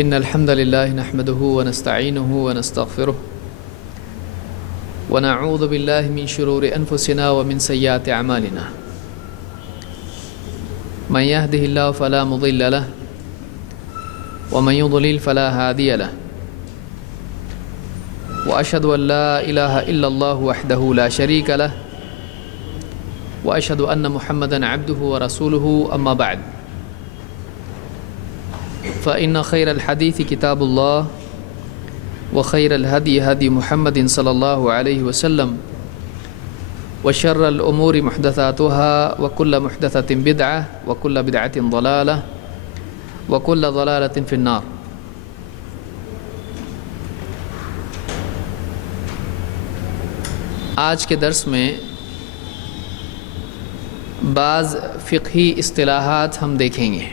إن الحمد لله نحمده ونستعينه ونستغفره ونعوذ بالله من شرور أنفسنا ومن سيئات أعمالنا من يهده الله فلا مضل له ومن يضلل فلا هادي له وأشهد أن لا إله إلا الله وحده لا شريك له وأشهد أن محمدًا عبده ورسوله أما بعد فإن خير الحديث كتاب الله وخير الهدي هدي محمد صلى الله عليه وسلم وشر الأمور محدثاتها وكل محدثة بدعة وكل بدعة ضلالة وكل ضلالة في النار۔ آج کے درس میں بعض فقہی اصطلاحات ہم دیکھیں گے۔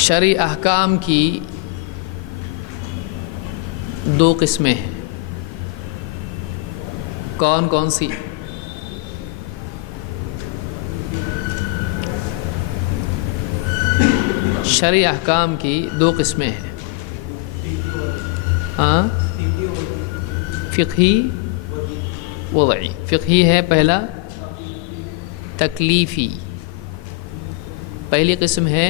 شرعی احکام کی دو قسمیں ہیں۔ کون کون سی؟ شرعی احکام کی دو قسمیں ہیں۔ فقہی وضعی۔ فقہی ہے پہلا، تکلیفی۔ پہلی قسم ہے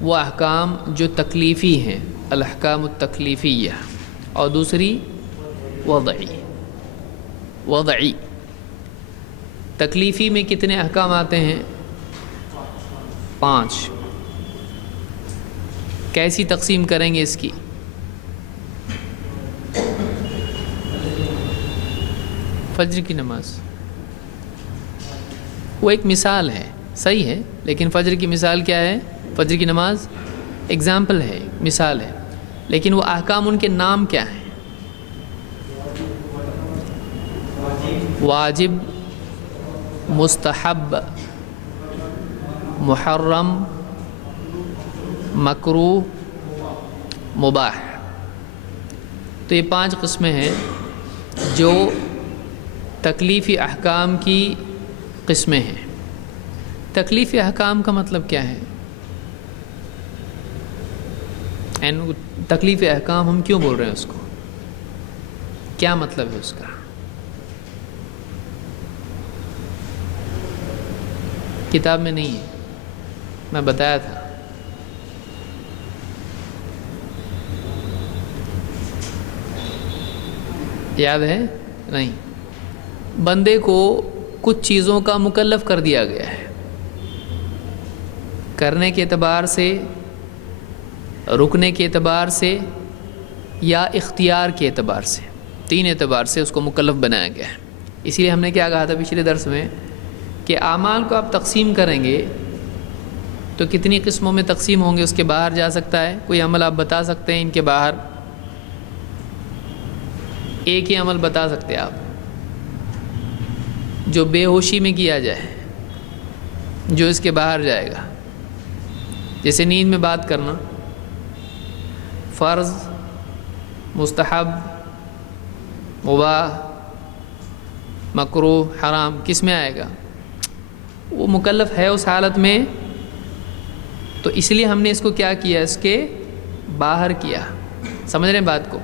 وہ احکام جو تکلیفی ہیں، الاحکام التکلیفیہ، اور دوسری وضعی۔ وضعی تکلیفی میں کتنے احکام آتے ہیں؟ 5۔ کیسی تقسیم کریں گے اس کی؟ فجر کی نماز وہ ایک مثال ہے، صحیح ہے، لیکن فجر کی مثال کیا ہے؟ فجر کی نماز اگزامپل ہے، مثال ہے، لیکن وہ احکام ان کے نام کیا ہیں؟ واجب، مستحب، محرم، مکروہ، مباح۔ تو یہ 5 قسمیں ہیں جو تکلیفی احکام کی قسمیں ہیں۔ تکلیفی احکام کا مطلب کیا ہے؟ تکلیف احکام ہم کیوں بول رہے ہیں اس کو؟ کیا مطلب ہے اس کا؟ کتاب میں نہیں ہے، میں بتایا تھا۔ یاد ہے؟ نہیں۔ بندے کو کچھ چیزوں کا مکلف کر دیا گیا ہے، کرنے کے اعتبار سے، رکنے کے اعتبار سے، یا اختیار کے اعتبار سے۔ 3 اعتبار سے اس کو مکلف بنایا گیا ہے۔ اسی لیے ہم نے کیا کہا تھا پچھلے درس میں کہ اعمال کو آپ تقسیم کریں گے تو کتنی قسموں میں تقسیم ہوں گے؟ اس کے باہر جا سکتا ہے کوئی عمل؟ آپ بتا سکتے ہیں ان کے باہر؟ ایک ہی عمل بتا سکتے ہیں آپ جو بے ہوشی میں کیا جائے، جو اس کے باہر جائے گا، جیسے نیند میں بات کرنا، فرض، مستحب، مباح، مکروہ، حرام، کس میں آئے گا؟ وہ مکلف ہے اس حالت میں، تو اس لیے ہم نے اس کو کیا کیا؟ اس کے باہر کیا۔ سمجھ رہے ہیں بات کو؟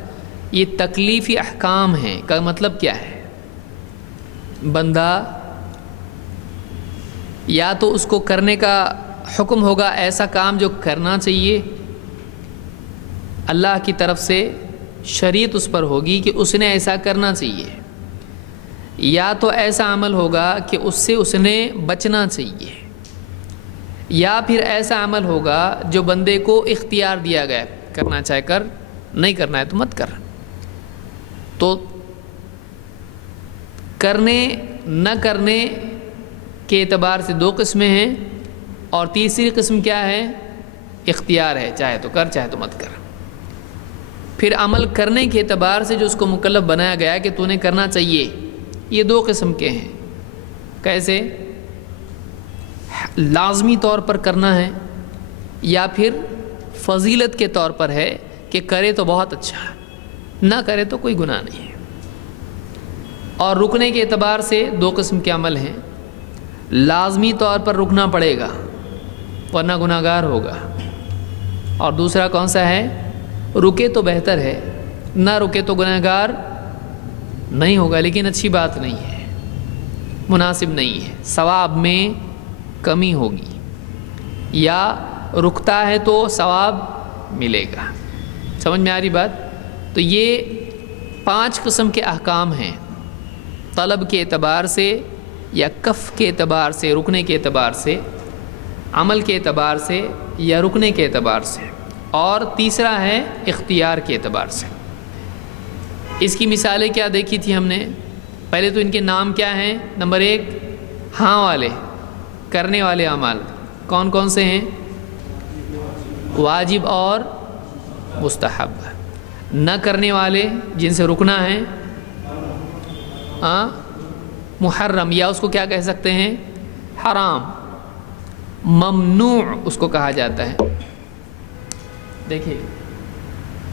یہ تکلیفی احکام ہیں کا مطلب کیا ہے؟ بندہ یا تو اس کو کرنے کا حکم ہوگا، ایسا کام جو کرنا چاہیے، اللہ کی طرف سے شریعت اس پر ہوگی کہ اس نے ایسا کرنا چاہیے، یا تو ایسا عمل ہوگا کہ اس سے اس نے بچنا چاہیے، یا پھر ایسا عمل ہوگا جو بندے کو اختیار دیا گیا، کرنا چاہے کر، نہیں کرنا ہے تو مت کر۔ تو کرنے نہ کرنے کے اعتبار سے 2 قسمیں ہیں، اور تیسری قسم کیا ہے؟ اختیار ہے، چاہے تو کر چاہے تو مت کر۔ پھر عمل کرنے کے اعتبار سے جو اس کو مکلف بنایا گیا کہ تو نے کرنا چاہیے، یہ 2 قسم کے ہیں۔ کیسے؟ لازمی طور پر کرنا ہے، یا پھر فضیلت کے طور پر ہے کہ کرے تو بہت اچھا ہے، نہ کرے تو کوئی گناہ نہیں ہے۔ اور رکنے کے اعتبار سے 2 قسم کے عمل ہیں، لازمی طور پر رکنا پڑے گا ورنہ گناہگار ہوگا، اور دوسرا کون سا ہے؟ رکے تو بہتر ہے، نہ رکے تو گناہگار نہیں ہوگا، لیکن اچھی بات نہیں ہے، مناسب نہیں ہے، ثواب میں کمی ہوگی، یا رکتا ہے تو ثواب ملے گا۔ سمجھ میں آ رہی بات؟ تو یہ 5 قسم کے احکام ہیں، طلب کے اعتبار سے یا کف کے اعتبار سے، رکنے کے اعتبار سے، عمل کے اعتبار سے یا رکنے کے اعتبار سے، اور تیسرا ہے اختیار کے اعتبار سے۔ اس کی مثالیں کیا دیکھی تھی ہم نے؟ پہلے تو ان کے نام کیا ہیں؟ نمبر 1 ہاں والے، کرنے والے اعمال کون کون سے ہیں؟ واجب اور مستحب۔ نہ کرنے والے جن سے رکنا ہے محرم، یا اس کو کیا کہہ سکتے ہیں؟ حرام۔ ممنوع اس کو کہا جاتا ہے۔ دیکھیے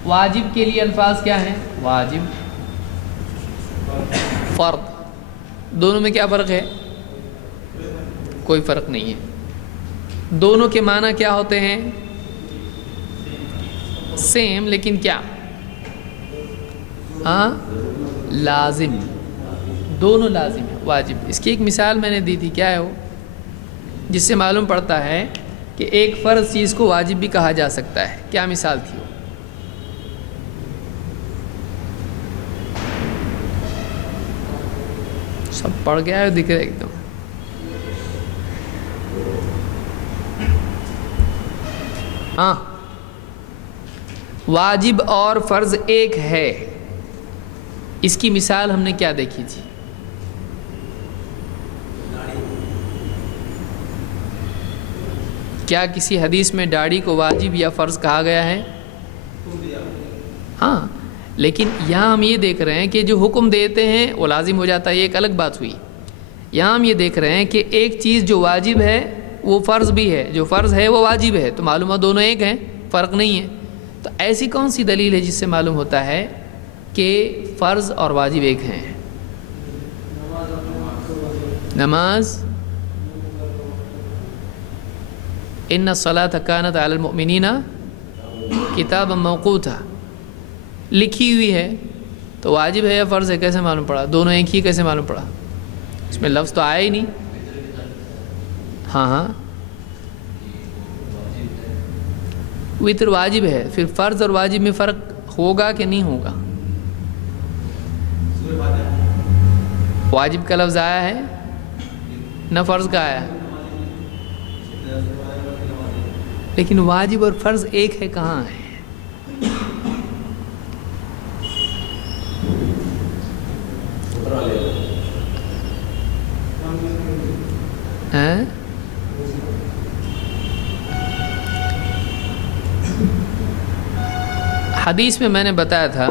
واجب کے لیے الفاظ کیا ہیں؟ واجب، فرض، دونوں میں کیا فرق ہے؟ کوئی فرق نہیں ہے، دونوں کے معنی کیا ہوتے ہیں؟ سیم، لیکن کیا؟ لازم، دونوں لازم ہے، واجب۔ اس کی ایک مثال میں نے دی تھی، کیا ہے وہ؟ جس سے معلوم پڑتا ہے کہ ایک فرض چیز کو واجب بھی کہا جا سکتا ہے۔ کیا مثال تھی وہ؟ سب پڑھ گیا ہے، دکھ رہا ہے ایک دم۔ واجب اور فرض ایک ہے، اس کی مثال ہم نے کیا دیکھی تھی؟ کیا کسی حدیث میں داڑھی کو واجب یا فرض کہا گیا ہے؟ ہاں، لیکن یہاں ہم یہ دیکھ رہے ہیں کہ جو حکم دیتے ہیں وہ لازم ہو جاتا ہے، یہ ایک الگ بات ہوئی۔ یہاں ہم یہ دیکھ رہے ہیں کہ ایک چیز جو واجب ہے وہ فرض بھی ہے، جو فرض ہے وہ واجب ہے، تو معلوم ہے دونوں ایک ہیں، فرق نہیں ہے۔ تو ایسی کون سی دلیل ہے جس سے معلوم ہوتا ہے کہ فرض اور واجب ایک ہیں؟ نماز، ان الصلاۃ کانت علی المؤمنین کتابا موقوتا، لکھی ہوئی ہے، تو واجب ہے یا فرض ہے کیسے معلوم پڑا؟ دونوں ایک ہی کیسے معلوم پڑا؟ اس میں لفظ تو آیا ہی نہیں۔ ہاں وتر واجب ہے، پھر فرض اور واجب میں فرق ہوگا کہ نہیں ہوگا؟ واجب کا لفظ آیا ہے نہ فرض کا آیا ہے، لیکن واجب اور فرض ایک ہے، کہاں ہے؟ حدیث میں میں نے بتایا تھا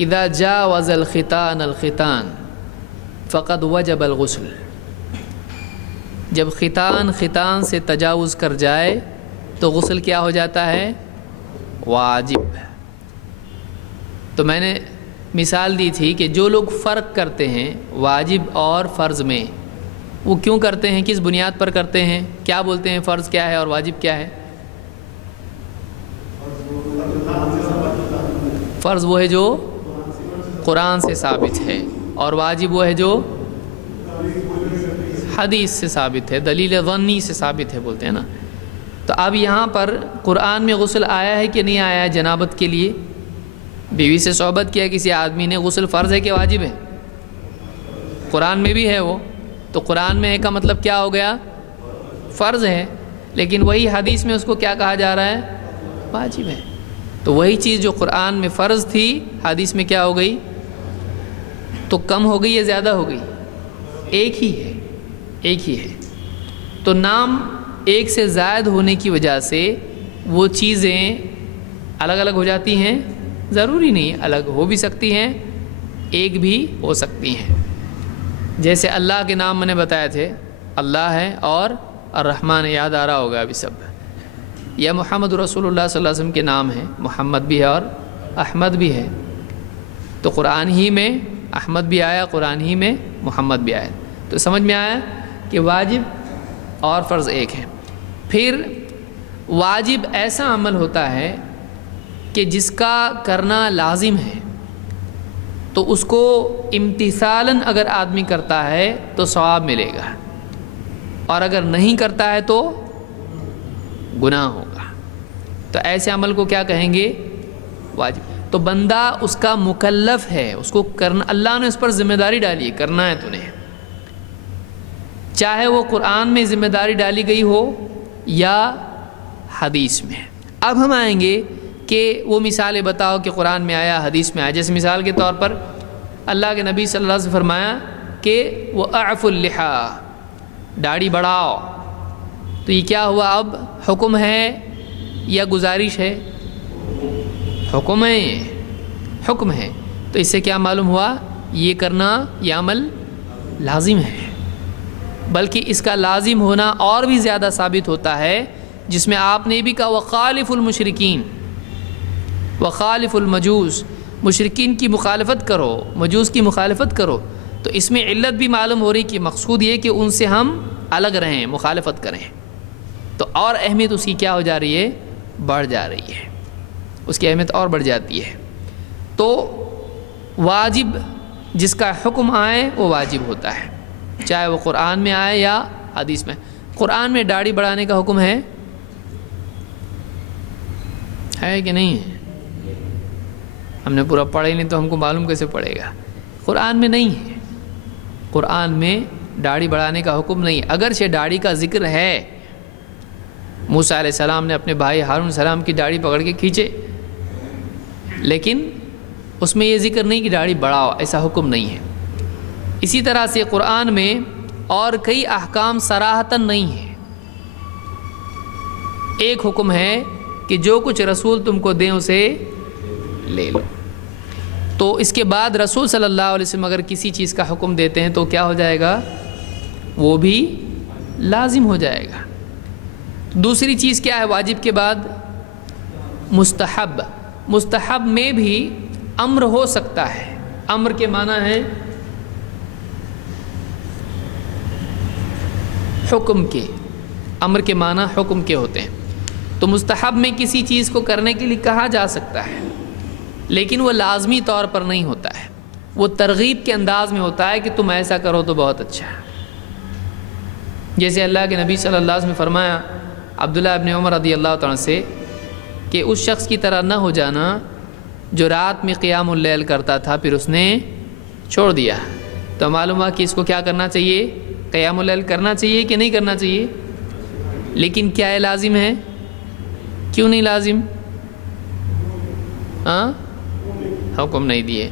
اذا جاوز الختان الختان فقد وجب الغسل، جب ختان سے تجاوز کر جائے تو غسل کیا ہو جاتا ہے؟ واجب۔ تو میں نے مثال دی تھی کہ جو لوگ فرق کرتے ہیں واجب اور فرض میں، وہ کیوں کرتے ہیں؟ کس بنیاد پر کرتے ہیں؟ کیا بولتے ہیں فرض کیا ہے اور واجب کیا ہے؟ فرض وہ ہے جو قرآن سے ثابت ہے، اور واجب وہ ہے جو حدیث سے ثابت ہے، دلیل ظنی سے ثابت ہے، بولتے ہیں نا۔ تو اب یہاں پر قرآن میں غسل آیا ہے کہ نہیں آیا ہے جنابت کے لیے؟ بیوی سے صحبت کیا کسی آدمی نے، غسل فرض ہے کہ واجب ہے؟ قرآن میں بھی ہے وہ، تو قرآن میں ہے کا مطلب کیا ہو گیا؟ فرض ہے، لیکن وہی حدیث میں اس کو کیا کہا جا رہا ہے؟ واجب ہے۔ تو وہی چیز جو قرآن میں فرض تھی حدیث میں کیا ہو گئی؟ تو کم ہو گئی یا زیادہ ہو گئی؟ ایک ہی ہے، ایک ہی ہے۔ تو نام ایک سے زائد ہونے کی وجہ سے وہ چیزیں الگ الگ ہو جاتی ہیں؟ ضروری نہیں، الگ ہو بھی سکتی ہیں، ایک بھی ہو سکتی ہیں۔ جیسے اللہ کے نام میں نے بتایا تھے، اللہ ہے اور الرحمن، یاد آ رہا ہوگا ابھی سب، یا محمد رسول اللہ صلی اللہ علیہ وسلم کے نام ہیں، محمد بھی ہے اور احمد بھی ہے۔ تو قرآن ہی میں احمد بھی آیا، قرآن ہی میں محمد بھی آیا۔ تو سمجھ میں آیا کہ واجب اور فرض ایک ہے۔ پھر واجب ایسا عمل ہوتا ہے کہ جس کا کرنا لازم ہے، تو اس کو امتثالاً اگر آدمی کرتا ہے تو ثواب ملے گا، اور اگر نہیں کرتا ہے تو گناہ ہوگا۔ تو ایسے عمل کو کیا کہیں گے؟ واجب۔ تو بندہ اس کا مکلف ہے، اس کو کرنا، اللہ نے اس پر ذمہ داری ڈالی ہے، کرنا ہے تو نے، چاہے وہ قرآن میں ذمہ داری ڈالی گئی ہو یا حدیث میں۔ اب ہم آئیں گے کہ وہ مثالیں بتاؤ کہ قرآن میں آیا، حدیث میں آیا۔ جیسے مثال کے طور پر اللہ کے نبی صلی اللہ علیہ وسلم نے فرمایا کہ وہ اعفوا اللحیٰ، داڑھی بڑھاؤ۔ تو یہ کیا ہوا؟ اب حکم ہے یا گزارش ہے؟ حکم ہے، حکم ہے۔ تو اس سے کیا معلوم ہوا؟ یہ کرنا، یہ عمل لازم ہے۔ بلکہ اس کا لازم ہونا اور بھی زیادہ ثابت ہوتا ہے، جس میں آپ نے بھی کہا وخالف المشرکین، وخالف المجوس، مشرکین کی مخالفت کرو، مجوس کی مخالفت کرو۔ تو اس میں علت بھی معلوم ہو رہی کہ مقصود یہ کہ ان سے ہم الگ رہیں، مخالفت کریں، تو اور اہمیت اس کی کیا ہو جا رہی ہے؟ بڑھ جا رہی ہے، اس کی اہمیت اور بڑھ جاتی ہے۔ تو واجب جس کا حکم آئے وہ واجب ہوتا ہے، چاہے وہ قرآن میں آئے یا حدیث میں۔ قرآن میں داڑھی بڑھانے کا حکم ہے کہ نہیں ہے؟ ہم نے پورا پڑھا ہی نہیں تو ہم کو معلوم کیسے پڑے گا؟ قرآن میں نہیں ہے، قرآن میں داڑھی بڑھانے کا حکم نہیں۔ اگرچہ داڑھی کا ذکر ہے، موسیٰ علیہ السلام نے اپنے بھائی ہارون علیہ السلام کی داڑھی پکڑ کے کھینچے، لیکن اس میں یہ ذکر نہیں کہ داڑھی بڑھاؤ، ایسا حکم نہیں ہے۔ اسی طرح سے قرآن میں اور کئی احکام صراحتاً نہیں ہیں۔ ایک حکم ہے کہ جو کچھ رسول تم کو دیں اسے لے لو۔ تو اس کے بعد رسول صلی اللہ علیہ وسلم اگر کسی چیز کا حکم دیتے ہیں تو کیا ہو جائے گا؟ وہ بھی لازم ہو جائے گا۔ دوسری چیز کیا ہے واجب کے بعد؟ مستحب۔ مستحب میں بھی امر ہو سکتا ہے۔ امر کے معنی ہے حکم کے، امر کے معنی حکم کے ہوتے ہیں۔ تو مستحب میں کسی چیز کو کرنے کے لیے کہا جا سکتا ہے، لیکن وہ لازمی طور پر نہیں ہوتا ہے، وہ ترغیب کے انداز میں ہوتا ہے کہ تم ایسا کرو تو بہت اچھا ہے۔ جیسے اللہ کے نبی صلی اللہ علیہ وسلم نے فرمایا عبداللہ ابن عمر رضی اللہ تعالیٰ سے کہ اس شخص کی طرح نہ ہو جانا جو رات میں قیام اللیل کرتا تھا پھر اس نے چھوڑ دیا۔ تو معلوم ہوا کہ اس کو کیا کرنا چاہیے؟ قیام اللیل کرنا چاہیے کہ نہیں کرنا چاہیے؟ لیکن کیا یہ لازم ہے؟ کیوں نہیں لازم؟ حکم نہیں دیے۔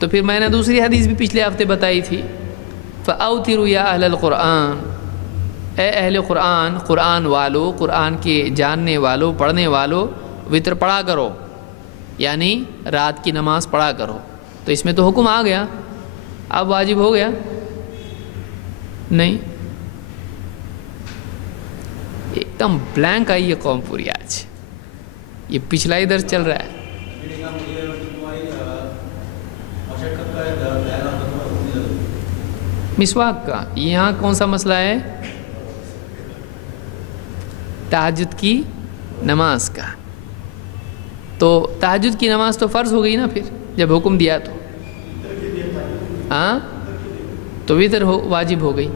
تو پھر میں نے دوسری حدیث بھی پچھلے ہفتے بتائی تھی، فَأَوْتِرُوا يَا أَهْلَ الْقُرْآنِ، اے اہل قرآن، قرآن والو، قرآن کے جاننے والو، پڑھنے والو، وطر پڑھا کرو، یعنی رات کی نماز پڑھا کرو۔ تو اس میں تو حکم آ گیا، اب واجب ہو گیا؟ نہیں، ایک دم بلینک آئی ہے قوم پوری آج، یہ پچھلا ہی درس چل رہا ہے۔ مسواک کا یہاں کون سا مسئلہ ہے؟ تہجد کی نماز کا۔ تو تہجد کی نماز تو فرض ہو گئی نا پھر جب حکم دیا تو، تو وطر واجب ہو گئی۔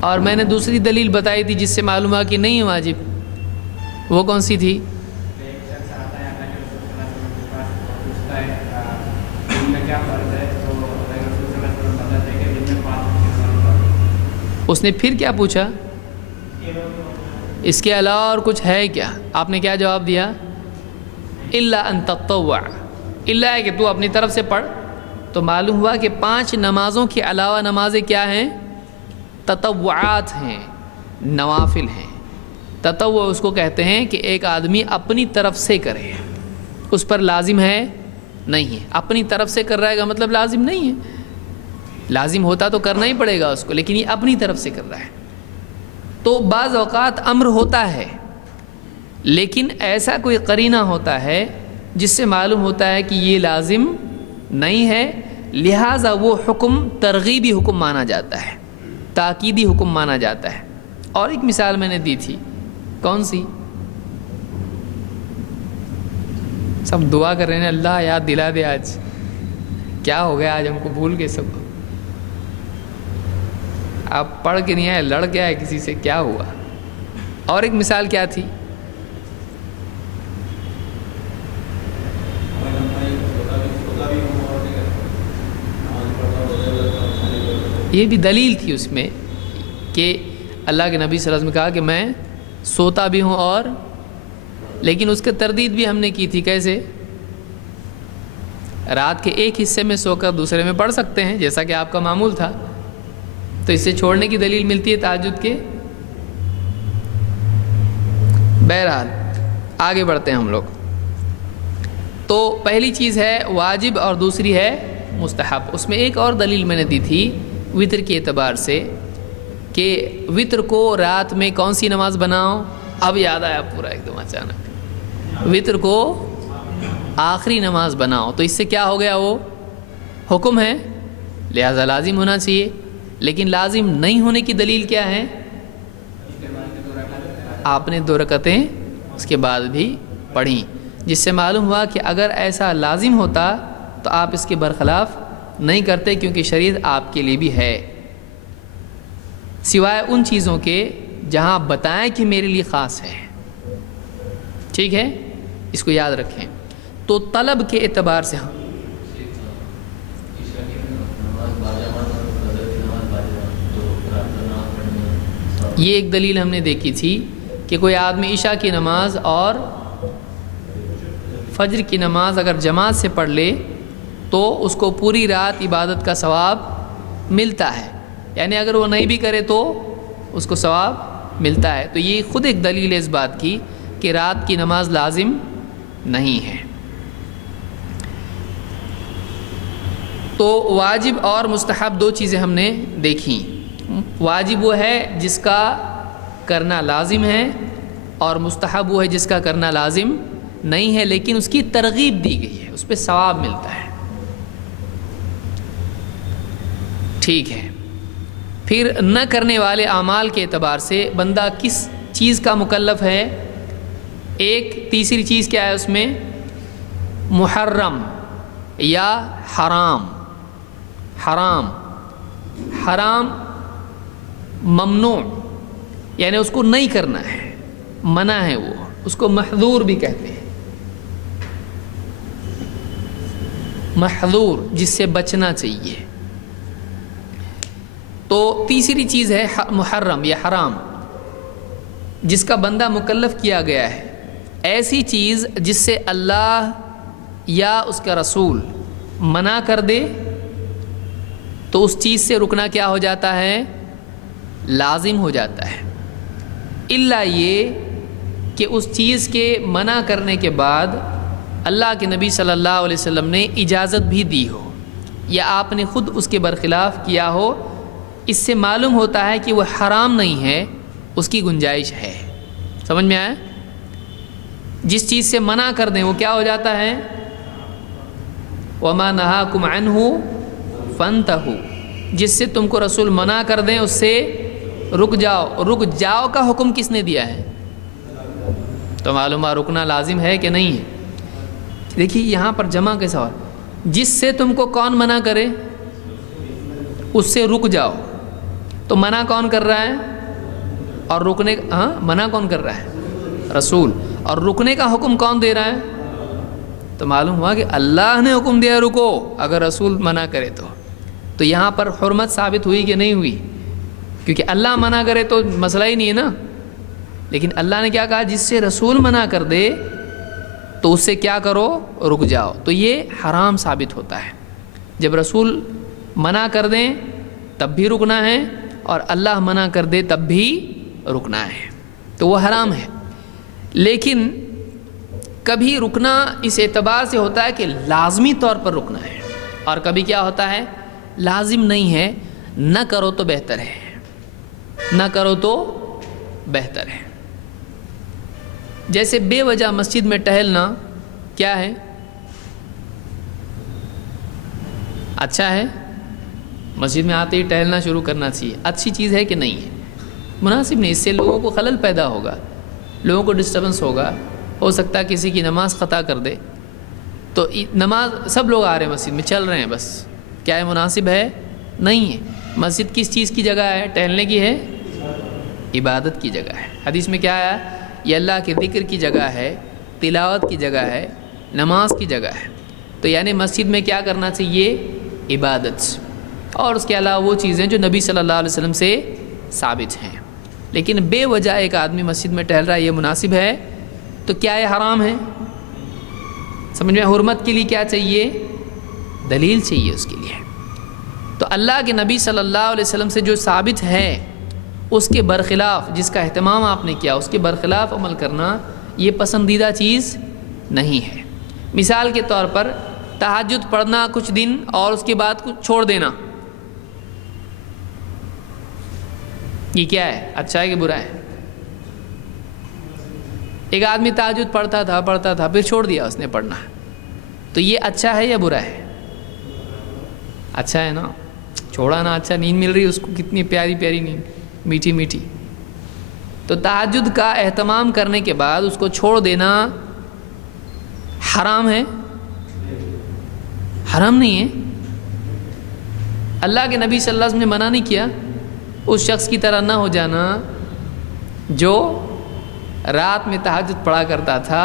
اور میں نے دوسری دلیل بتائی تھی جس سے معلوم ہوا کہ نہیں واجب، وہ کون سی تھی؟ اس نے پھر کیا پوچھا؟ اس کے علاوہ اور کچھ ہے کیا؟ آپ نے کیا جواب دیا؟ الا ان تطوع، الا ہے کہ تو اپنی طرف سے پڑھ۔ تو معلوم ہوا کہ 5 نمازوں کے علاوہ نمازیں کیا ہیں؟ تطوعات ہیں، نوافل ہیں۔ تطوع اس کو کہتے ہیں کہ ایک آدمی اپنی طرف سے کرے، اس پر لازم ہے نہیں ہے۔ اپنی طرف سے کر رہا ہے کا مطلب لازم نہیں ہے، لازم ہوتا تو کرنا ہی پڑے گا اس کو، لیکن یہ اپنی طرف سے کر رہا ہے۔ تو بعض اوقات امر ہوتا ہے، لیکن ایسا کوئی قرینہ ہوتا ہے جس سے معلوم ہوتا ہے کہ یہ لازم نہیں ہے، لہٰذا وہ حکم ترغیبی حکم مانا جاتا ہے، تاکیدی حکم مانا جاتا ہے۔ اور ایک مثال میں نے دی تھی، کون سی؟ سب دعا کر رہے ہیں اللہ یاد دلا دے، آج کیا ہو گیا، آج ہم کو بھول گئے سب۔ آپ پڑھ کے نہیں آئے، لڑ کے آئے کسی سے، کیا ہوا؟ اور ایک مثال کیا تھی؟ یہ بھی دلیل تھی اس میں کہ اللہ کے نبی صلی اللہ علیہ وسلم نے کہا کہ میں سوتا بھی ہوں اور، لیکن اس کی تردید بھی ہم نے کی تھی، کیسے؟ رات کے ایک حصے میں سو کر دوسرے میں پڑھ سکتے ہیں جیسا کہ آپ کا معمول تھا، تو اس سے چھوڑنے کی دلیل ملتی ہے تہجد کے۔ بہرحال آگے بڑھتے ہیں ہم لوگ۔ تو پہلی چیز ہے واجب اور دوسری ہے مستحب۔ اس میں ایک اور دلیل میں نے دی تھی وتر کے اعتبار سے کہ وتر کو رات میں کون سی نماز بناؤ؟ اب یاد آیا پورا ایک دم اچانک، وتر کو آخری نماز بناؤ۔ تو اس سے کیا ہو گیا؟ وہ حکم ہے، لہذا لازم ہونا چاہیے۔ لیکن لازم نہیں ہونے کی دلیل کیا ہے؟ آپ نے 2 رکعتیں اس کے بعد بھی پڑھیں، جس سے معلوم ہوا کہ اگر ایسا لازم ہوتا تو آپ اس کے برخلاف نہیں کرتے، کیونکہ شریعت آپ کے لیے بھی ہے، سوائے ان چیزوں کے جہاں بتائیں کہ میرے لیے خاص ہے۔ ٹھیک ہے، اس کو یاد رکھیں۔ تو طلب کے اعتبار سے ہم یہ ایک دلیل ہم نے دیکھی تھی کہ کوئی آدمی عشاء کی نماز اور فجر کی نماز اگر جماعت سے پڑھ لے تو اس کو پوری رات عبادت کا ثواب ملتا ہے، یعنی اگر وہ نہیں بھی کرے تو اس کو ثواب ملتا ہے۔ تو یہ خود ایک دلیل ہے اس بات کی کہ رات کی نماز لازم نہیں ہے۔ تو واجب اور مستحب 2 چیزیں ہم نے دیکھیں۔ واجب وہ ہے جس کا کرنا لازم ہے، اور مستحب وہ ہے جس کا کرنا لازم نہیں ہے لیکن اس کی ترغیب دی گئی ہے، اس پہ ثواب ملتا ہے۔ ٹھیک ہے، پھر نہ کرنے والے اعمال کے اعتبار سے بندہ کس چیز کا مکلف ہے؟ ایک تیسری چیز کیا ہے اس میں؟ محرم یا حرام۔ حرام، حرام ممنوع، یعنی اس کو نہیں کرنا ہے، منع ہے، وہ اس کو محظور بھی کہتے ہیں۔ محظور جس سے بچنا چاہیے۔ تو تیسری چیز ہے محرم یا حرام، جس کا بندہ مکلف کیا گیا ہے، ایسی چیز جس سے اللہ یا اس کا رسول منع کر دے تو اس چیز سے رکنا کیا ہو جاتا ہے؟ لازم ہو جاتا ہے، الا یہ کہ اس چیز کے منع کرنے کے بعد اللہ کے نبی صلی اللہ علیہ وسلم نے اجازت بھی دی ہو یا آپ نے خود اس کے برخلاف کیا ہو، اس سے معلوم ہوتا ہے کہ وہ حرام نہیں ہے، اس کی گنجائش ہے۔ سمجھ میں آیا؟ جس چیز سے منع کر دیں وہ کیا ہو جاتا ہے؟ وَمَا نَهَاكُمْ عَنْهُ فَانْتَهُوا، جس سے تم کو رسول منع کر دیں اس سے رک جاؤ۔ رک جاؤ کا حکم کس نے دیا ہے؟ تو معلوم ہے رکنا لازم ہے کہ نہیں ہے۔ دیکھیے یہاں پر جمع کے سوال، جس سے تم کو کون منع کرے اس سے رک جاؤ، تو منع کون کر رہا ہے؟ اور رکنے منع کون کر رہا ہے؟ رسول۔ اور رکنے کا حکم کون دے رہا ہے؟ تو معلوم ہوا کہ اللہ نے حکم دیا رکو، اگر رسول منع کرے تو یہاں پر حرمت ثابت ہوئی کہ نہیں ہوئی؟ کیونکہ اللہ منع کرے تو مسئلہ ہی نہیں ہے نا، لیکن اللہ نے کیا کہا؟ جس سے رسول منع کر دے تو اس سے کیا کرو؟ رک جاؤ۔ تو یہ حرام ثابت ہوتا ہے، جب رسول منع کر دیں تب بھی رکنا ہے اور اللہ منع کر دے تب بھی رکنا ہے، تو وہ حرام ہے۔ لیکن کبھی رکنا اس اعتبار سے ہوتا ہے کہ لازمی طور پر رکنا ہے، اور کبھی کیا ہوتا ہے؟ لازم نہیں ہے، نہ کرو تو بہتر ہے، نہ کرو تو بہتر ہے۔ جیسے بے وجہ مسجد میں ٹہلنا کیا ہے؟ اچھا ہے مسجد میں آتے ہی ٹہلنا شروع کرنا چاہیے، اچھی چیز ہے کہ نہیں ہے؟ مناسب نہیں، اس سے لوگوں کو خلل پیدا ہوگا، لوگوں کو ڈسٹربنس ہوگا، ہو سکتا ہے کسی کی نماز خطا کر دے۔ تو نماز سب لوگ آ رہے ہیں مسجد میں، چل رہے ہیں، بس کیا یہ مناسب ہے؟ نہیں ہے۔ مسجد کس چیز کی جگہ ہے؟ ٹہلنے کی ہے؟ عبادت کی جگہ ہے۔ حدیث میں کیا آیا؟ یہ اللہ کے ذکر کی جگہ ہے، تلاوت کی جگہ ہے، نماز کی جگہ ہے۔ تو یعنی مسجد میں کیا کرنا چاہیے؟ عبادت، اور اس کے علاوہ وہ چیزیں جو نبی صلی اللہ علیہ وسلم سے ثابت ہیں۔ لیکن بے وجہ ایک آدمی مسجد میں ٹہل رہا ہے، یہ مناسب ہے؟ تو کیا یہ حرام ہے؟ سمجھ میں؟ حرمت کے لیے کیا چاہیے؟ دلیل چاہیے اس کے لیے۔ تو اللہ کے نبی صلی اللہ علیہ وسلم سے جو ثابت ہے اس کے برخلاف، جس کا اہتمام آپ نے کیا، اس کے برخلاف عمل کرنا یہ پسندیدہ چیز نہیں ہے۔ مثال کے طور پر تہجد پڑھنا کچھ دن اور اس کے بعد کچھ چھوڑ دینا، یہ کیا ہے؟ اچھا ہے کہ برا ہے؟ ایک آدمی تہجد پڑھتا تھا پھر چھوڑ دیا اس نے پڑھنا، تو یہ اچھا ہے یا برا ہے؟ اچھا ہے نا، چھوڑا نا، اچھا، نیند مل رہی اس کو، کتنی پیاری پیاری نیند، میٹھی میٹھی۔ تو تہجد کا اہتمام کرنے کے بعد اس کو چھوڑ دینا حرام ہے؟ حرام نہیں ہے۔ اللہ کے نبی صلی اللہ علیہ وسلم نے منع نہیں کیا اس شخص کی طرح نہ ہو جانا جو رات میں تہجد پڑھا کرتا تھا،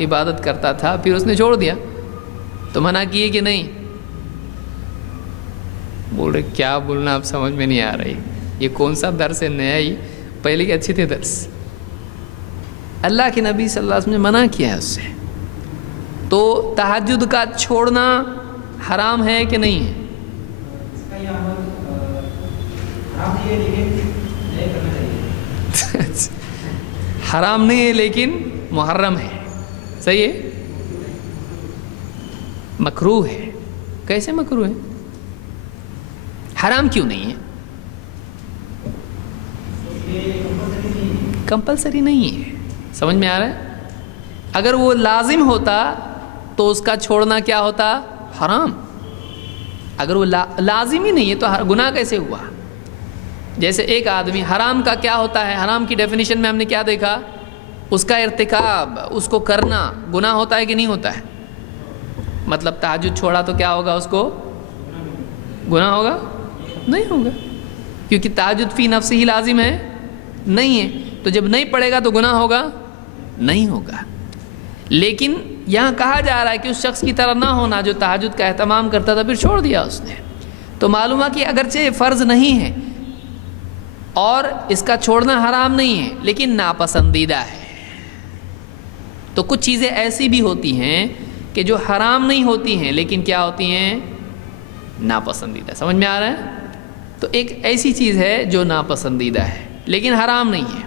عبادت کرتا تھا، پھر اس نے چھوڑ دیا، تو منع کیے کہ نہیں؟ بول رہے کیا بولنا اب سمجھ میں نہیں آ رہی، یہ کون سا درس ہے نیا ہی، پہلے کے اچھے تھے درس۔ اللہ کے نبی صلی اللہ علیہ وسلم نے منع کیا ہے اس سے، تو تہجد کا چھوڑنا حرام ہے کہ نہیں ہے؟ حرام نہیں ہے لیکن محرم ہے، صحیح ہے، مکروہ ہے۔ کیسے مکروہ ہے؟ حرام کیوں نہیں ہے؟ کمپلسری نہیں ہے، سمجھ میں آ رہا ہے؟ اگر وہ لازم ہوتا تو اس کا چھوڑنا کیا ہوتا؟ حرام۔ اگر وہ لازم ہی نہیں ہے تو گناہ کیسے ہوا؟ جیسے ایک آدمی، حرام کا کیا ہوتا ہے؟ حرام کی ڈیفینیشن میں ہم نے کیا دیکھا؟ اس کا ارتکاب، اس کو کرنا گناہ ہوتا ہے کہ نہیں ہوتا ہے؟ مطلب تہجد چھوڑا تو کیا ہوگا؟ اس کو گناہ ہوگا؟ نہیں ہوگا، کیونکہ تہجد فی نفس ہی لازم ہے نہیں ہے، تو جب نہیں پڑھے گا تو گناہ ہوگا؟ نہیں ہوگا۔ لیکن یہاں کہا جا رہا ہے کہ اس شخص کی طرح نہ ہونا جو تہجد کا اہتمام کرتا تھا پھر چھوڑ دیا اس نے، تو معلوم ہے کہ اگرچہ فرض نہیں ہے اور اس کا چھوڑنا حرام نہیں ہے لیکن ناپسندیدہ ہے۔ تو کچھ چیزیں ایسی بھی ہوتی ہیں کہ جو حرام نہیں ہوتی ہیں لیکن کیا ہوتی ہیں؟ ناپسندیدہ۔ سمجھ میں آ رہا ہے؟ تو ایک ایسی چیز ہے جو ناپسندیدہ ہے لیکن حرام نہیں ہے،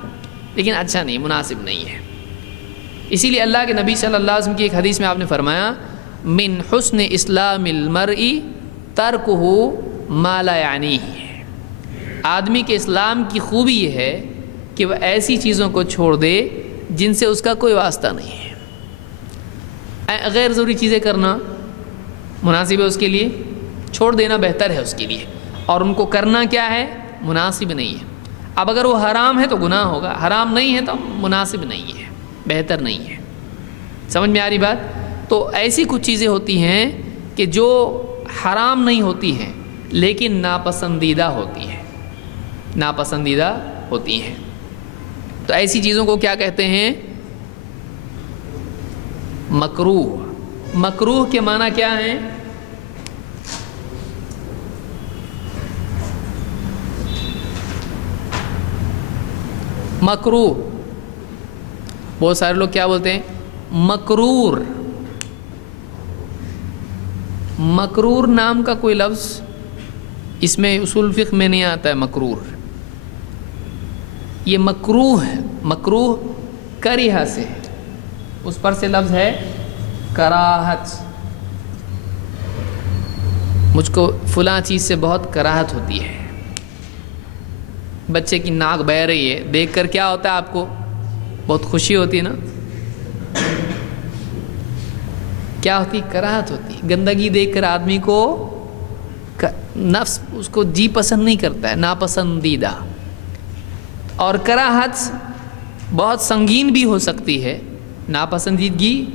لیکن اچھا نہیں، مناسب نہیں ہے۔ اسی لیے اللہ کے نبی صلی اللہ علیہ وسلم کی ایک حدیث میں آپ نے فرمایا من حسن اسلام المرء ترکہ ما لا یعنیہ، آدمی کے اسلام کی خوبی یہ ہے کہ وہ ایسی چیزوں کو چھوڑ دے جن سے اس کا کوئی واسطہ نہیں ہے۔ غیر ضروری چیزیں کرنا مناسب ہے اس کے لیے، چھوڑ دینا بہتر ہے اس کے لیے، اور ان کو کرنا کیا ہے؟ مناسب نہیں ہے۔ اب اگر وہ حرام ہے تو گناہ ہوگا، حرام نہیں ہے تو مناسب نہیں ہے، بہتر نہیں ہے۔ سمجھ میں آ رہی بات؟ تو ایسی کچھ چیزیں ہوتی ہیں کہ جو حرام نہیں ہوتی ہیں لیکن ناپسندیدہ ہوتی ہیں، ناپسندیدہ ہوتی ہیں۔ تو ایسی چیزوں کو کیا کہتے ہیں؟ مکروہ۔ مکروہ کے معنی کیا ہیں؟ مکروہ، بہت سارے لوگ کیا بولتے ہیں؟ مکرور۔ مکرور نام کا کوئی لفظ اس میں اصول فقہ میں نہیں آتا ہے۔ مکرور یہ مکروہ ہے، مکروہ کریہ سے، اس پر سے لفظ ہے کراہت، مجھ کو فلاں چیز سے بہت کراہت ہوتی ہے۔ بچے کی ناک بہہ رہی ہے، دیکھ کر کیا ہوتا ہے آپ کو؟ بہت خوشی ہوتی ہے نا؟ کیا ہوتی؟ کراہت ہوتی ہے۔ گندگی دیکھ کر آدمی کو نفس اس کو جی پسند نہیں کرتا ہے، ناپسندیدہ. اور کراہت بہت سنگین بھی ہو سکتی ہے، ناپسندیدگی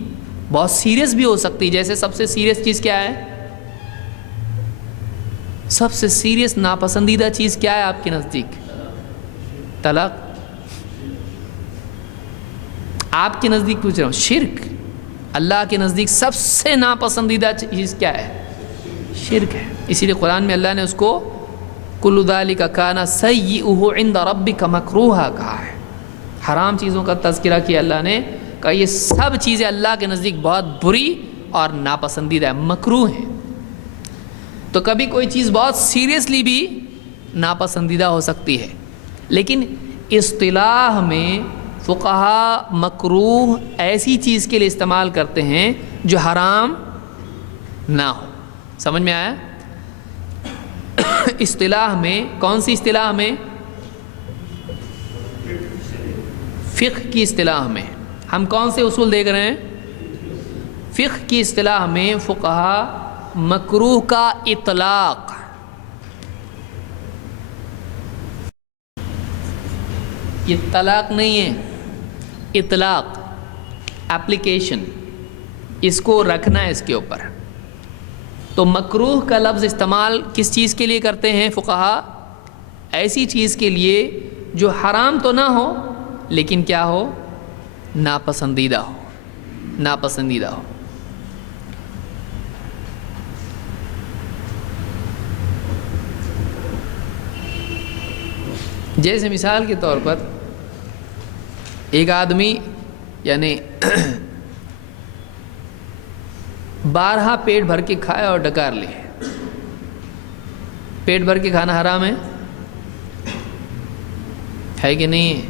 بہت سیریس بھی ہو سکتی ہے. جیسے سب سے سیریس چیز کیا ہے؟ سب سے سیریس ناپسندیدہ چیز کیا ہے آپ کے نزدیک؟ طلاق. آپ کے نزدیک پوچھ رہا ہوں. شرک. اللہ کے نزدیک سب سے ناپسندیدہ چیز کیا ہے؟ شرک ہے. اسی لیے قرآن میں اللہ نے اس کو کل ذالک کان سیئہ عند ربک مکروہا کہا ہے. حرام چیزوں کا تذکرہ کیا اللہ نے، کہا یہ سب چیزیں اللہ کے نزدیک بہت بری اور ناپسندیدہ ہیں، مکروہ ہیں. تو کبھی کوئی چیز بہت سیریسلی بھی ناپسندیدہ ہو سکتی ہے، لیکن اصطلاح میں فقہا مکروہ ایسی چیز کے لیے استعمال کرتے ہیں جو حرام نہ ہو. سمجھ میں آیا؟ اصطلاح میں کون سی اصطلاح میں؟ فقہ کی اصطلاح میں. ہم کون سے اصول دیکھ رہے ہیں؟ فقہ کی اصطلاح میں فقہا مکروہ کا اطلاق، یہ طلاق نہیں ہے، اطلاق، اپلیکیشن، اس کو رکھنا ہے اس کے اوپر. تو مکروہ کا لفظ استعمال کس چیز کے لیے کرتے ہیں فقہا؟ ایسی چیز کے لیے جو حرام تو نہ ہو لیکن کیا ہو؟ ناپسندیدہ ہو. ناپسندیدہ ہو. جیسے مثال کے طور پر ایک آدمی یعنی بارہا پیٹ بھر کے کھائے اور ڈکار لے. پیٹ بھر کے کھانا حرام ہے کہ نہیں ہے؟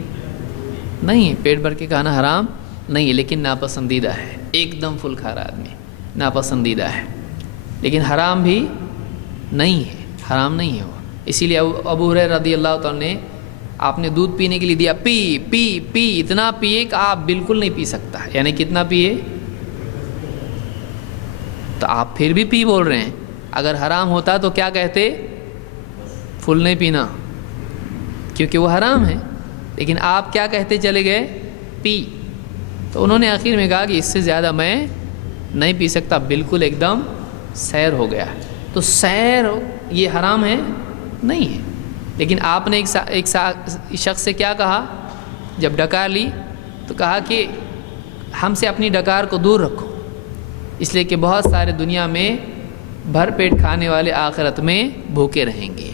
نہیں ہے. پیٹ بھر کے کھانا حرام نہیں ہے لیکن ناپسندیدہ ہے. ایک دم فل کھا رہا آدمی، ناپسندیدہ ہے لیکن حرام بھی نہیں ہے، حرام نہیں ہے وہ. اسی لیے ابو ہریرہ رضی اللہ تعالیٰ نے آپ نے دودھ پینے کے لیے دیا، پی پی پی، اتنا پیے کہ آپ بالکل نہیں پی سکتا. یعنی کتنا پیے؟ تو آپ پھر بھی پی بول رہے ہیں. اگر حرام ہوتا تو کیا کہتے؟ فل نہیں پینا، کیونکہ وہ حرام ہے. لیکن آپ کیا کہتے چلے گئے؟ پی. تو انہوں نے آخر میں کہا کہ اس سے زیادہ میں نہیں پی سکتا، بالکل ایک دم سیر ہو گیا. تو سیر یہ حرام ہے؟ نہیں ہے. لیکن آپ نے ایک شخص سے کیا کہا جب ڈکار لی؟ تو کہا کہ ہم سے اپنی ڈکار کو دور رکھو، اس لیے کہ بہت سارے دنیا میں بھر پیٹ کھانے والے آخرت میں بھوکے رہیں گے.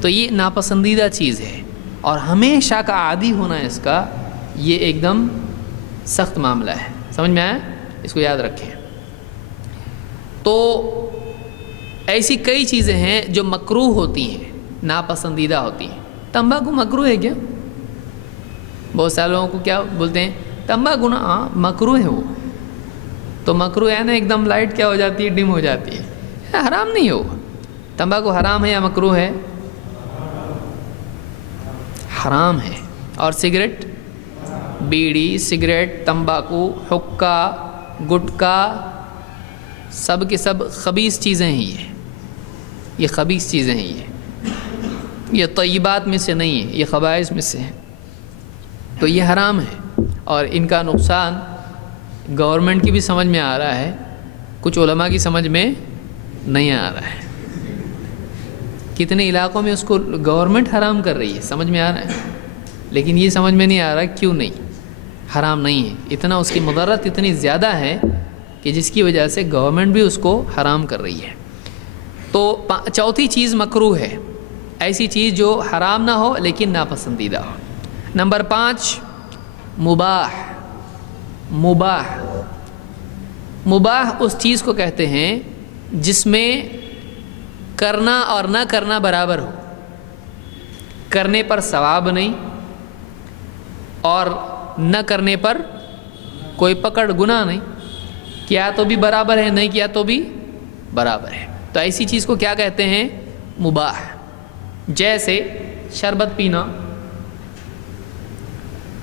تو یہ ناپسندیدہ چیز ہے اور ہمیشہ کا عادی ہونا اس کا یہ ایک دم سخت معاملہ ہے. سمجھ میں آیا؟ اس کو یاد رکھیں. تو ایسی کئی چیزیں ہیں جو مکروہ ہوتی ہیں، ناپسندیدہ ہوتی ہیں. تمباکو مکروہ ہے کیا؟ بہت سارے لوگوں کو کیا بولتے ہیں؟ تمباکو نا مکروہ ہے. وہ تو مکروہ ہے نا، ایک دم لائٹ کیا ہو جاتی ہے؟ ڈم ہو جاتی ہے. حرام نہیں ہو. تمباکو حرام ہے یا مکروہ ہے؟ حرام ہے. اور سگریٹ، بیڑی، سگریٹ، تمباکو، حقہ، گٹکا، سب کے سب خبیث چیزیں ہیں. یہ خبیث چیزیں ہیں. یہ طیبات میں سے نہیں ہے، یہ خبائث میں سے ہیں. تو یہ حرام ہے اور ان کا نقصان گورنمنٹ کی بھی سمجھ میں آ رہا ہے، کچھ علماء کی سمجھ میں نہیں آ رہا ہے. کتنے علاقوں میں اس کو گورنمنٹ حرام کر رہی ہے، سمجھ میں آ رہا ہے، لیکن یہ سمجھ میں نہیں آ رہا کیوں نہیں حرام نہیں ہے. اتنا اس کی مضرت اتنی زیادہ ہے کہ جس کی وجہ سے گورنمنٹ بھی اس کو حرام کر رہی ہے. تو چوتھی چیز مکروہ ہے، ایسی چیز جو حرام نہ ہو لیکن ناپسندیدہ ہو. نمبر 5 مباح. مباح مباح اس چیز کو کہتے ہیں جس میں کرنا اور نہ کرنا برابر ہو. کرنے پر ثواب نہیں اور نہ کرنے پر کوئی پکڑ گناہ نہیں. کیا تو بھی برابر ہے، نہیں کیا تو بھی برابر ہے. تو ایسی چیز کو کیا کہتے ہیں؟ مباح. جیسے شربت پینا،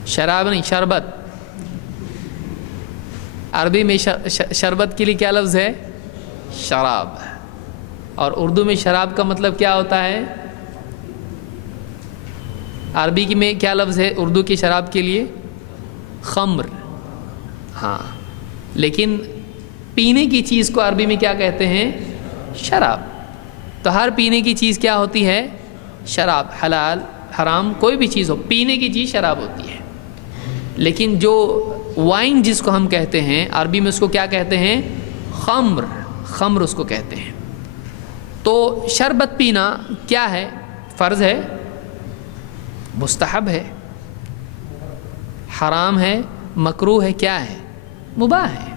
شراب نہیں، شربت. عربی میں شربت کے لیے کیا لفظ ہے؟ شراب. اور اردو میں شراب کا مطلب کیا ہوتا ہے؟ عربی میں کیا لفظ ہے اردو کی شراب کے لیے؟ خمر. ہاں، لیکن پینے کی چیز کو عربی میں کیا کہتے ہیں؟ شراب. تو ہر پینے کی چیز کیا ہوتی ہے؟ شراب. حلال حرام کوئی بھی چیز ہو، پینے کی چیز شراب ہوتی ہے. لیکن جو وائن جس کو ہم کہتے ہیں عربی میں اس کو کیا کہتے ہیں؟ خمر. خمر اس کو کہتے ہیں. تو شربت پینا کیا ہے؟ فرض ہے؟ مستحب ہے؟ حرام ہے؟ مکروہ ہے؟ کیا ہے؟ مباح ہے.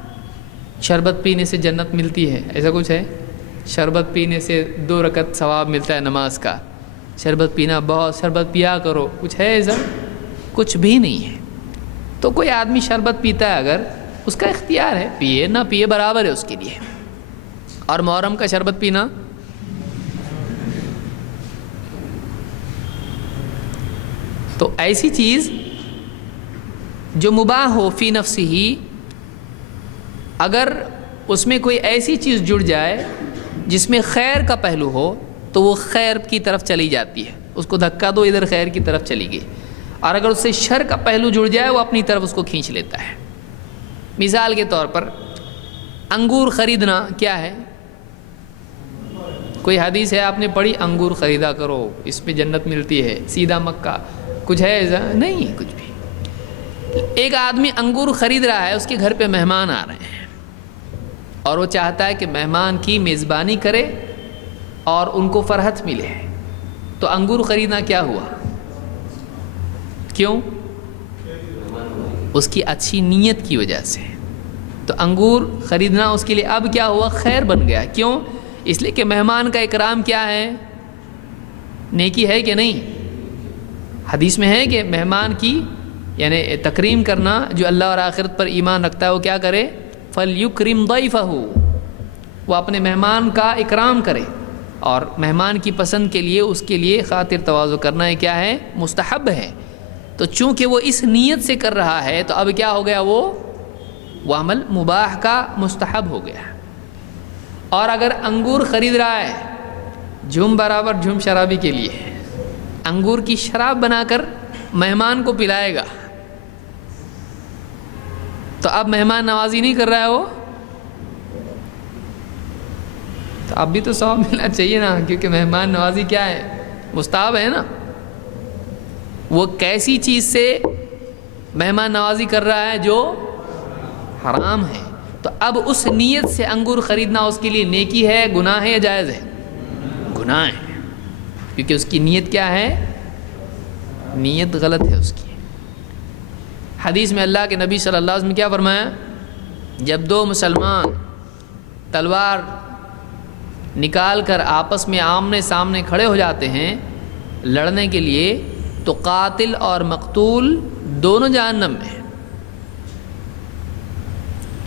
شربت پینے سے جنت ملتی ہے ایسا کچھ ہے؟ شربت پینے سے 2 رکعت ثواب ملتا ہے نماز کا. شربت پینا بہت شربت پیا کرو، کچھ ہے ایسا؟ کچھ بھی نہیں ہے. تو کوئی آدمی شربت پیتا ہے اگر، اس کا اختیار ہے، پیے نہ پیے برابر ہے اس کے لیے. اور محرم کا شربت پینا تو ایسی چیز جو مباح ہو فی نفسی ہی، اگر اس میں کوئی ایسی چیز جڑ جائے جس میں خیر کا پہلو ہو تو وہ خیر کی طرف چلی جاتی ہے. اس کو دھکا دو، ادھر خیر کی طرف چلی گئی. اور اگر اس سے شر کا پہلو جڑ جائے وہ اپنی طرف اس کو کھینچ لیتا ہے. مثال کے طور پر انگور خریدنا کیا ہے؟ کوئی حدیث ہے آپ نے پڑھی انگور خریدا کرو اس پہ جنت ملتی ہے، سیدھا مکہ؟ کچھ ہے ایسا؟ نہیں کچھ بھی. ایک آدمی انگور خرید رہا ہے، اس کے گھر پہ مہمان آ رہے ہیں اور وہ چاہتا ہے کہ مہمان کی میزبانی کرے اور ان کو فرحت ملے. تو انگور خریدنا کیا ہوا؟ کیوں؟ اس کی اچھی نیت کی وجہ سے. تو انگور خریدنا اس کے لیے اب کیا ہوا؟ خیر بن گیا. کیوں؟ اس لیے کہ مہمان کا اکرام کیا ہے؟ نیکی ہے کہ نہیں؟ حدیث میں ہے کہ مہمان کی یعنی تکریم کرنا، جو اللہ اور آخرت پر ایمان رکھتا ہے وہ کیا کرے؟ فَلْيُكْرِمْ ضَيْفَهُ، وہ اپنے مہمان کا اکرام کرے. اور مہمان کی پسند کے لیے اس کے لیے خاطر تواضع کرنا ہے کیا ہے؟ مستحب ہے. تو چونکہ وہ اس نیت سے کر رہا ہے تو اب کیا ہو گیا؟ وہ عمل مباح کا مستحب ہو گیا. اور اگر انگور خرید رہا ہے جھوم برابر جھوم شرابی کے لیے، انگور کی شراب بنا کر مہمان کو پلائے گا، تو اب مہمان نوازی نہیں کر رہا ہے وہ، تو اب بھی تو ثواب ملنا چاہیے نا، کیونکہ مہمان نوازی کیا ہے؟ مستحب ہے نا. وہ کیسی چیز سے مہمان نوازی کر رہا ہے؟ جو حرام ہے. تو اب اس نیت سے انگور خریدنا اس کے لیے نیکی ہے، گناہ ہے یا جائز ہے؟ گناہ ہے، کیونکہ اس کی نیت کیا ہے؟ نیت غلط ہے اس کی. حدیث میں اللہ کے نبی صلی اللہ علیہ وسلم کیا فرمایا؟ جب 2 مسلمان تلوار نکال کر آپس میں آمنے سامنے کھڑے ہو جاتے ہیں لڑنے کے لیے، تو قاتل اور مقتول دونوں جہنم میں.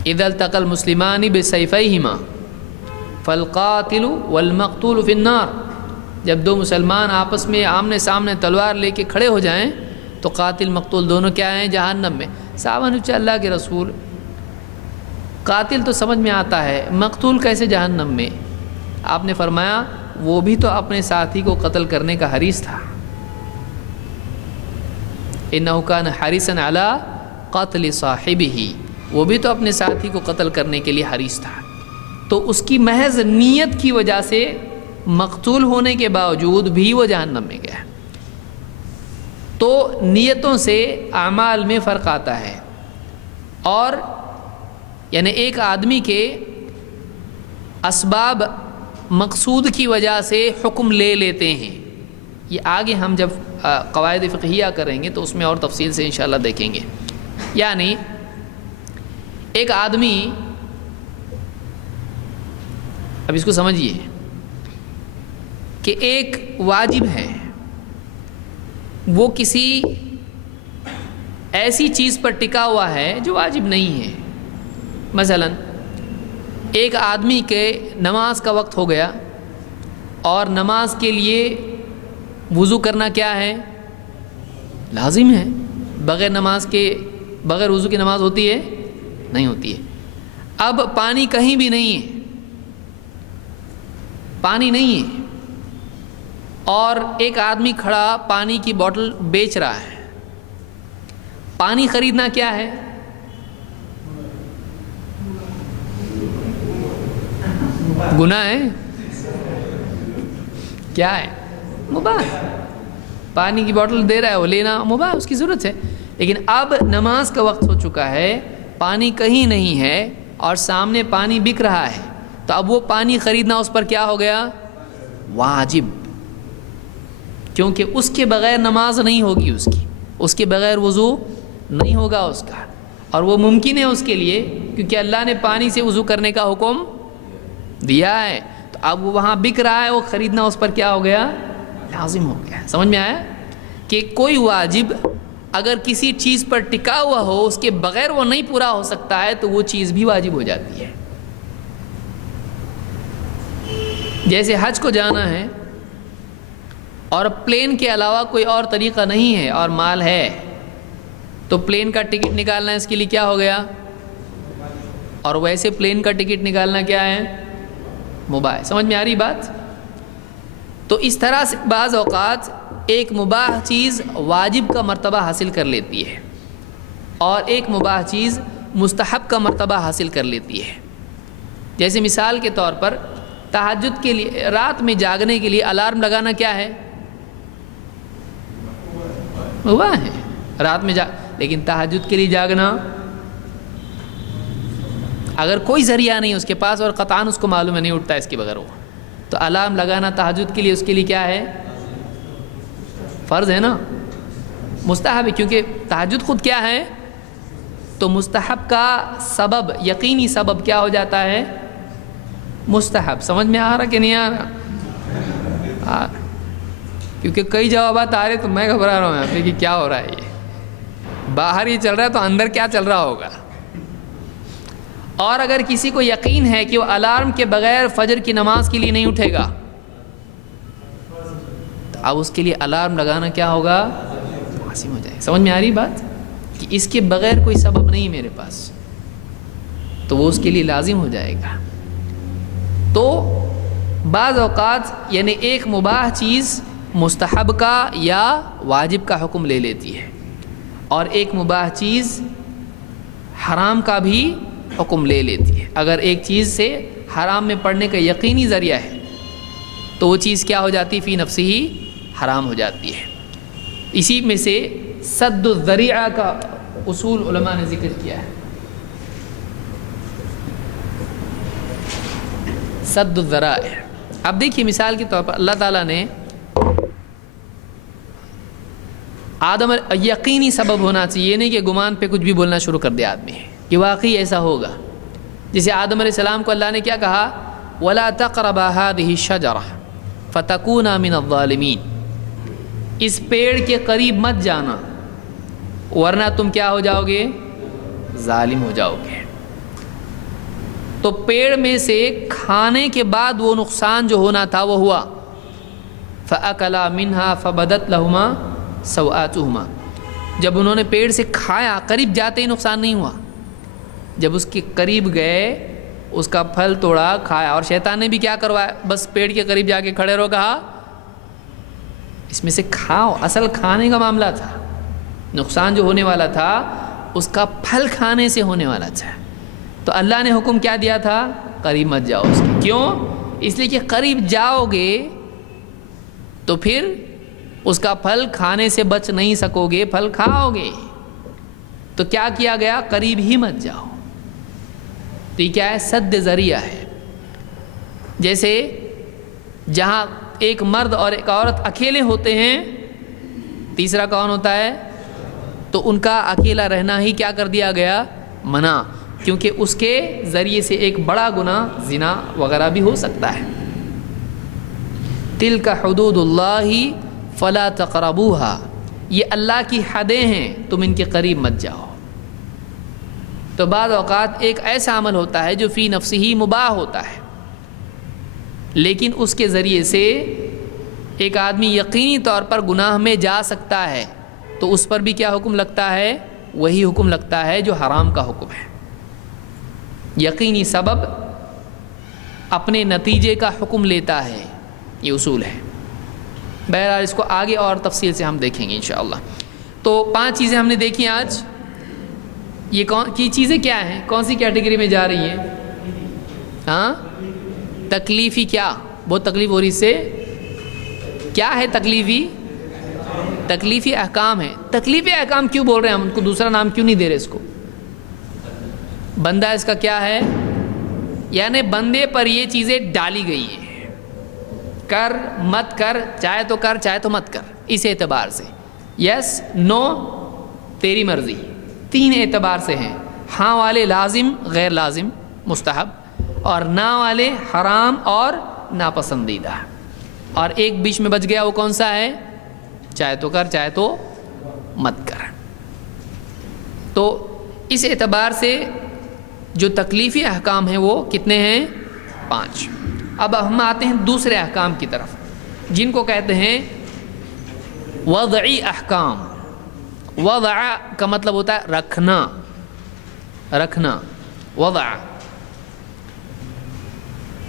اذا التقى المسلمان بسيفيهما فالقاتل والمقتول في النار. جب 2 مسلمان آپس میں آمنے سامنے تلوار لے کے کھڑے ہو جائیں تو قاتل مقتول دونوں کیا ہیں؟ جہنم میں. صحابہ نے پوچھا اللہ کے رسول، قاتل تو سمجھ میں آتا ہے، مقتول کیسے جہنم میں؟ آپ نے فرمایا وہ بھی تو اپنے ساتھی کو قتل کرنے کا حریص تھا. انہ کان حریصا علی قتل صاحبہ، وہ بھی تو اپنے ساتھی کو قتل کرنے کے لیے حریص تھا. تو اس کی محض نیت کی وجہ سے مقتول ہونے کے باوجود بھی وہ جہنم میں گیا. تو نیتوں سے اعمال میں فرق آتا ہے. اور یعنی ایک آدمی کے اسباب مقصود کی وجہ سے حکم لے لیتے ہیں. یہ آگے ہم جب قواعد فقہیہ کریں گے تو اس میں اور تفصیل سے انشاءاللہ دیکھیں گے. یعنی ایک آدمی، اب اس کو سمجھیے کہ ایک واجب ہے، وہ کسی ایسی چیز پر ٹکا ہوا ہے جو واجب نہیں ہے. مثلا ایک آدمی کے نماز کا وقت ہو گیا اور نماز کے لیے وضو کرنا کیا ہے؟ لازم ہے. بغیر وضو کی نماز ہوتی ہے؟ نہیں ہوتی ہے. اب پانی کہیں بھی نہیں ہے، پانی نہیں ہے اور ایک آدمی کھڑا پانی کی بوتل بیچ رہا ہے. پانی خریدنا کیا ہے؟ گناہ ہے؟ کیا ہے؟ مباح. پانی کی بوتل دے رہا ہے وہ لینا مباح، اس کی ضرورت ہے. لیکن اب نماز کا وقت ہو چکا ہے، پانی کہیں نہیں ہے اور سامنے پانی بک رہا ہے، تو اب وہ پانی خریدنا اس پر کیا ہو گیا؟ واجب. کیونکہ اس کے بغیر نماز نہیں ہوگی، اس کے بغیر وضو نہیں ہوگا اس کا، اور وہ ممکن ہے اس کے لیے کیونکہ اللہ نے پانی سے وضو کرنے کا حکم دیا ہے. تو اب وہ وہاں بک رہا ہے، وہ خریدنا اس پر کیا ہو گیا؟ لازم ہو گیا. سمجھ میں آیا کہ کوئی واجب اگر کسی چیز پر ٹکا ہوا ہو، اس کے بغیر وہ نہیں پورا ہو سکتا ہے، تو وہ چیز بھی واجب ہو جاتی ہے. جیسے حج کو جانا ہے اور پلین کے علاوہ کوئی اور طریقہ نہیں ہے اور مال ہے، تو پلین کا ٹکٹ نکالنا اس کے لیے کیا ہو گیا؟ اور ویسے پلین کا ٹکٹ نکالنا کیا ہے؟ مباح. سمجھ میں آ رہی بات؟ تو اس طرح سے بعض اوقات ایک مباح چیز واجب کا مرتبہ حاصل کر لیتی ہے اور ایک مباح چیز مستحب کا مرتبہ حاصل کر لیتی ہے. جیسے مثال کے طور پر تہجد کے لیے، رات میں جاگنے کے لیے الارم لگانا کیا ہے؟ مباح ہے رات میں لیکن تہجد کے لیے جاگنا، اگر کوئی ذریعہ نہیں اس کے پاس اور قطعاً اس کو معلوم ہے نہیں اٹھتا اس کے بغیر وہ، تو الارم لگانا تہجد کے لیے اس کے لیے کیا ہے؟ فرض ہے نا، مستحب ہے. کیونکہ تہجد خود کیا ہے؟ تو مستحب کا سبب، یقینی سبب کیا ہو جاتا ہے؟ مستحب. سمجھ میں آ رہا کہ نہیں آ رہا؟ کیونکہ کئی جوابات آ رہے تو میں گھبرا رہا ہوں یہاں پہ کہ کیا ہو رہا ہے. یہ باہر یہ چل رہا ہے تو اندر کیا چل رہا ہوگا. اور اگر کسی کو یقین ہے کہ وہ الارم کے بغیر فجر کی نماز کے لیے نہیں اٹھے گا، تو اب اس کے لیے الارم لگانا کیا ہوگا؟ لازم ہو جائے. سمجھ میں آ رہی بات کہ اس کے بغیر کوئی سبب نہیں میرے پاس، تو وہ اس کے لیے لازم ہو جائے گا. تو بعض اوقات یعنی ایک مباح چیز مستحب کا یا واجب کا حکم لے لیتی ہے، اور ایک مباح چیز حرام کا بھی حکم لے لیتی ہے. اگر ایک چیز سے حرام میں پڑنے کا یقینی ذریعہ ہے تو وہ چیز کیا ہو جاتی؟ فی نفسی ہی حرام ہو جاتی ہے. اسی میں سے سد الذریعہ کا اصول علماء نے ذکر کیا ہے. سد الذرائع. اب دیکھیے مثال کے طور پر اللہ تعالیٰ نے آدم، یقینی سبب ہونا چاہیے، یہ نہیں کہ گمان پہ کچھ بھی بولنا شروع کر دیا آدمی کہ واقعی ایسا ہوگا. جیسے آدم علیہ السلام کو اللہ نے کیا کہا؟ وَلَا تَقْرَبَا هَذِهِ الشَّجَرَةَ فَتَكُونَا مِنَ الظَّالِمِينَ. اس پیڑ کے قریب مت جانا ورنہ تم کیا ہو جاؤ گے؟ ظالم ہو جاؤ گے. تو پیڑ میں سے کھانے کے بعد وہ نقصان جو ہونا تھا وہ ہوا. فَأَكَلَا مِنْهَا فَبَدَتْ لَهُمَا سَوْآتُهُمَا. جب انہوں نے پیڑ سے کھایا، قریب جاتے ہی نقصان نہیں ہوا، جب اس کے قریب گئے اس کا پھل توڑا کھایا، اور شیطان نے بھی کیا کروایا؟ بس پیڑ کے قریب جا کے کھڑے رہو، کہا اس میں سے کھاؤ. اصل کھانے کا معاملہ تھا، نقصان جو ہونے والا تھا اس کا پھل کھانے سے ہونے والا تھا. تو اللہ نے حکم کیا دیا تھا؟ قریب مت جاؤ اس کے. کیوں؟ اس لیے کہ قریب جاؤ گے تو پھر اس کا پھل کھانے سے بچ نہیں سکو گے، پھل کھاؤ گے. تو کیا کیا گیا؟ قریب ہی مت جاؤ. تو یہ کیا ہے؟ سد ذریعہ ہے. جیسے جہاں ایک مرد اور ایک عورت اکیلے ہوتے ہیں، تیسرا کون ہوتا ہے؟ تو ان کا اکیلا رہنا ہی کیا کر دیا گیا؟ منع. کیونکہ اس کے ذریعے سے ایک بڑا گناہ زنا وغیرہ بھی ہو سکتا ہے. تلک حدود اللہ فلا تقربوها. یہ اللہ کی حدیں ہیں، تم ان کے قریب مت جاؤ. تو بعض اوقات ایک ایسا عمل ہوتا ہے جو فی نفسی ہی مباح ہوتا ہے، لیکن اس کے ذریعے سے ایک آدمی یقینی طور پر گناہ میں جا سکتا ہے، تو اس پر بھی کیا حکم لگتا ہے؟ وہی حکم لگتا ہے جو حرام کا حکم ہے. یقینی سبب اپنے نتیجے کا حکم لیتا ہے، یہ اصول ہے۔ بہرحال اس کو آگے اور تفصیل سے ہم دیکھیں گے انشاءاللہ۔ تو 5 چیزیں ہم نے دیکھی آج۔ یہ کی چیزیں کیا ہیں، کون سی کیٹیگری میں جا رہی ہیں؟ ہاں، تکلیفی۔ کیا بہت تکلیف ہو رہی اس سے؟ کیا ہے تکلیفی؟ تکلیفی احکام ہے۔ تکلیفی احکام کیوں بول رہے ہیں ہم؟ ان کو دوسرا نام کیوں نہیں دے رہے اس کو؟ بندہ اس کا کیا ہے؟ یعنی بندے پر یہ چیزیں ڈالی گئی ہیں، کر مت کر، چاہے تو کر چاہے تو مت کر، اس اعتبار سے یس نو تیری مرضی، 3 اعتبار سے ہیں۔ ہاں والے لازم غیر لازم مستحب، اور نہ والے حرام اور ناپسندیدہ، اور ایک بیچ میں بچ گیا، وہ کون سا ہے؟ چاہے تو کر چاہے تو مت کر۔ تو اس اعتبار سے جو تکلیفی احکام ہیں وہ کتنے ہیں؟ 5۔ اب ہم آتے ہیں دوسرے احکام کی طرف، جن کو کہتے ہیں وضعی احکام۔ وضع کا مطلب ہوتا ہے رکھنا، رکھنا، وضع۔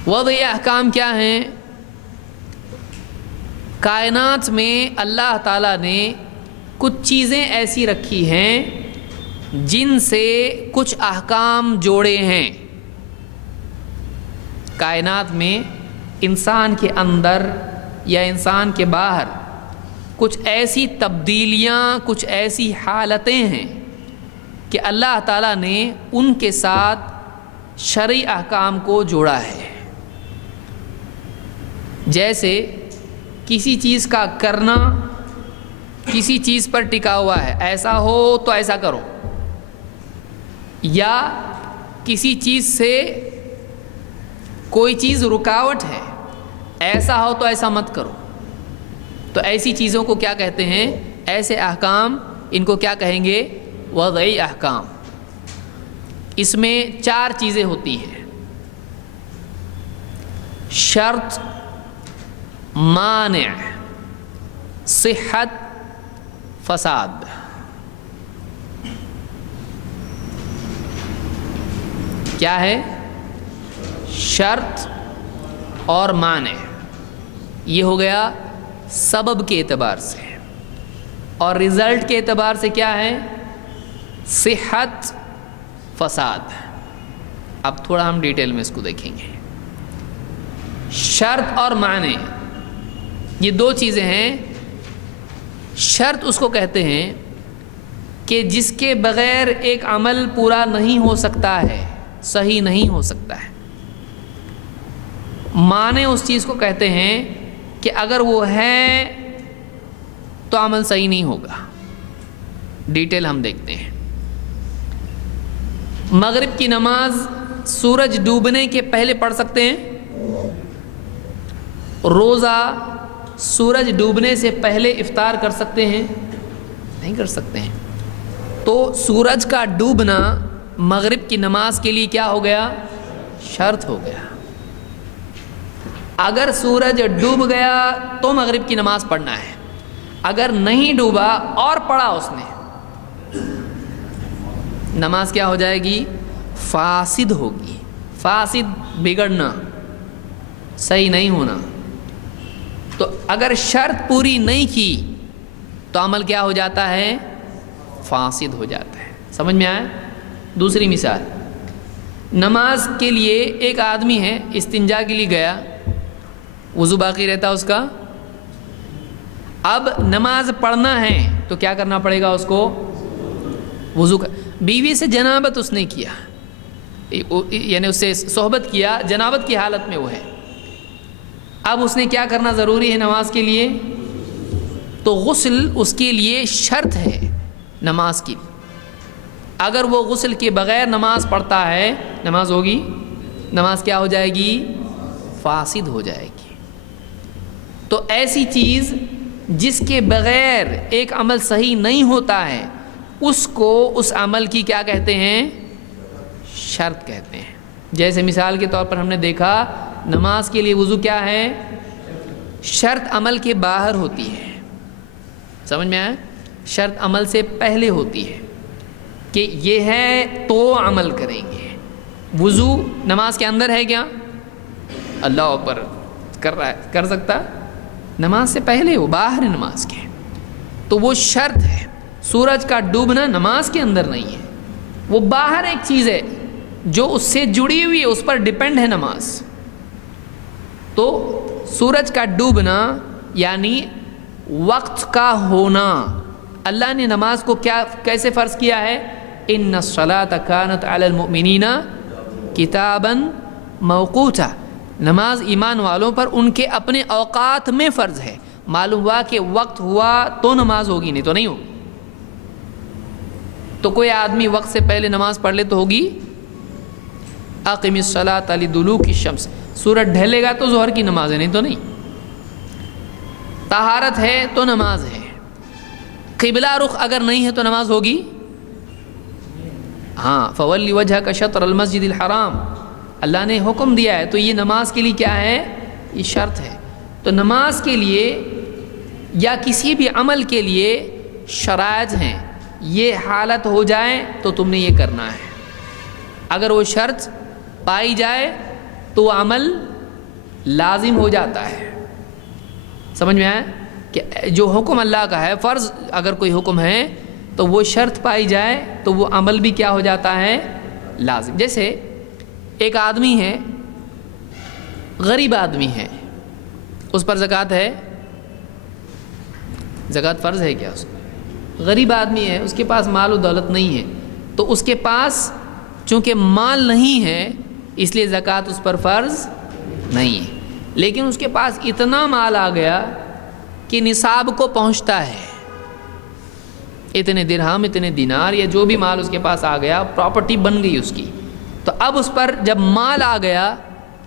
وضعی احکام کیا ہیں؟ کائنات میں اللہ تعالیٰ نے کچھ چیزیں ایسی رکھی ہیں جن سے کچھ احکام جوڑے ہیں۔ کائنات میں انسان کے اندر یا انسان کے باہر کچھ ایسی تبدیلیاں، کچھ ایسی حالتیں ہیں کہ اللہ تعالیٰ نے ان کے ساتھ شرعی احکام کو جوڑا ہے۔ جیسے کسی چیز کا کرنا کسی چیز پر ٹکا ہوا ہے، ایسا ہو تو ایسا کرو، یا کسی چیز سے کوئی چیز رکاوٹ ہے، ایسا ہو تو ایسا مت کرو، تو ایسی چیزوں کو کیا کہتے ہیں؟ ایسے احکام، ان کو کیا کہیں گے؟ وضعی احکام۔ اس میں 4 چیزیں ہوتی ہیں: شرط، مانع، صحت، فساد۔ کیا ہے؟ شرط اور مانع، یہ ہو گیا سبب کے اعتبار سے، اور رزلٹ کے اعتبار سے کیا ہے؟ صحت، فساد۔ اب تھوڑا ہم ڈیٹیل میں اس کو دیکھیں گے۔ شرط اور معنی، یہ 2 چیزیں ہیں۔ شرط اس کو کہتے ہیں کہ جس کے بغیر ایک عمل پورا نہیں ہو سکتا ہے، صحیح نہیں ہو سکتا ہے۔ معنی اس چیز کو کہتے ہیں کہ اگر وہ ہے تو عمل صحیح نہیں ہوگا۔ ڈیٹیل ہم دیکھتے ہیں۔ مغرب کی نماز سورج ڈوبنے کے پہلے پڑھ سکتے ہیں؟ روزہ سورج ڈوبنے سے پہلے افطار کر سکتے ہیں؟ نہیں کر سکتے ہیں۔ تو سورج کا ڈوبنا مغرب کی نماز کے لیے کیا ہو گیا؟ شرط ہو گیا۔ اگر سورج ڈوب گیا تو مغرب کی نماز پڑھنا ہے، اگر نہیں ڈوبا اور پڑھا اس نے، نماز کیا ہو جائے گی؟ فاسد ہوگی۔ فاسد، بگڑنا، صحیح نہیں ہونا۔ تو اگر شرط پوری نہیں کی تو عمل کیا ہو جاتا ہے؟ فاسد ہو جاتا ہے۔ سمجھ میں آیا؟ دوسری مثال، نماز کے لیے ایک آدمی ہے، استنجا کے لیے گیا، وضو باقی رہتا اس کا، اب نماز پڑھنا ہے تو کیا کرنا پڑے گا اس کو؟ وضو کا۔ بیوی سے جنابت اس نے کیا، یعنی اس سے صحبت کیا، جنابت کی حالت میں وہ ہے، اب اس نے کیا کرنا ضروری ہے نماز کے لیے؟ تو غسل اس کے لیے شرط ہے نماز کی۔ اگر وہ غسل کے بغیر نماز پڑھتا ہے، نماز ہوگی؟ نماز کیا ہو جائے گی؟ فاسد ہو جائے گی۔ تو ایسی چیز جس کے بغیر ایک عمل صحیح نہیں ہوتا ہے، اس کو اس عمل کی کیا کہتے ہیں؟ شرط کہتے ہیں۔ جیسے مثال کے طور پر ہم نے دیکھا، نماز کے لیے وضو کیا ہے؟ شرط عمل کے باہر ہوتی ہے۔ سمجھ میں آیا؟ شرط عمل سے پہلے ہوتی ہے کہ یہ ہے تو عمل کریں گے۔ وضو نماز کے اندر ہے کیا؟ اللہ اکبر کر رہا ہے، کر سکتا؟ نماز سے پہلے، وہ باہر ہے نماز کے، تو وہ شرط ہے۔ سورج کا ڈوبنا نماز کے اندر نہیں ہے، وہ باہر ایک چیز ہے جو اس سے جڑی ہوئی ہے، اس پر ڈیپینڈ ہے نماز۔ تو سورج کا ڈوبنا یعنی وقت کا ہونا، اللہ نے نماز کو کیسے فرض کیا ہے؟ ان الصلاۃ کانت علی المؤمنین کتابا موقوتا، نماز ایمان والوں پر ان کے اپنے اوقات میں فرض ہے۔ معلوم ہوا کہ وقت ہوا تو نماز ہوگی، نہیں تو نہیں ہوگی۔ تو کوئی آدمی وقت سے پہلے نماز پڑھ لے تو ہوگی؟ اقم الصلاۃ لدلوک الشمس، سورج ڈھلے گا تو ظہر کی نماز ہے، نہیں تو نہیں۔ طہارت ہے تو نماز ہے۔ قبلہ رخ اگر نہیں ہے تو نماز ہوگی؟ ہاں، فولی وجہک شطر المسجد الحرام، اللہ نے حکم دیا ہے، تو یہ نماز کے لیے کیا ہے؟ یہ شرط ہے۔ تو نماز کے لیے یا کسی بھی عمل کے لیے شرائط ہیں، یہ حالت ہو جائے تو تم نے یہ کرنا ہے۔ اگر وہ شرط پائی جائے تو وہ عمل لازم ہو جاتا ہے۔ سمجھ میں آیا کہ جو حکم اللہ کا ہے، فرض اگر کوئی حکم ہے تو وہ شرط پائی جائے تو وہ عمل بھی کیا ہو جاتا ہے؟ لازم۔ جیسے ایک آدمی ہے، غریب آدمی ہے، اس پر زکوٰۃ ہے؟ زکوٰۃ فرض ہے کیا اس کو؟ غریب آدمی ہے، اس کے پاس مال و دولت نہیں ہے، تو اس کے پاس چونکہ مال نہیں ہے اس لیے زکوٰۃ اس پر فرض نہیں ہے، لیکن اس کے پاس اتنا مال آ گیا کہ نصاب کو پہنچتا ہے، اتنے درہم، اتنے دینار، یا جو بھی مال اس کے پاس آ گیا، پراپرٹی بن گئی اس کی، تو اب اس پر جب مال آ گیا،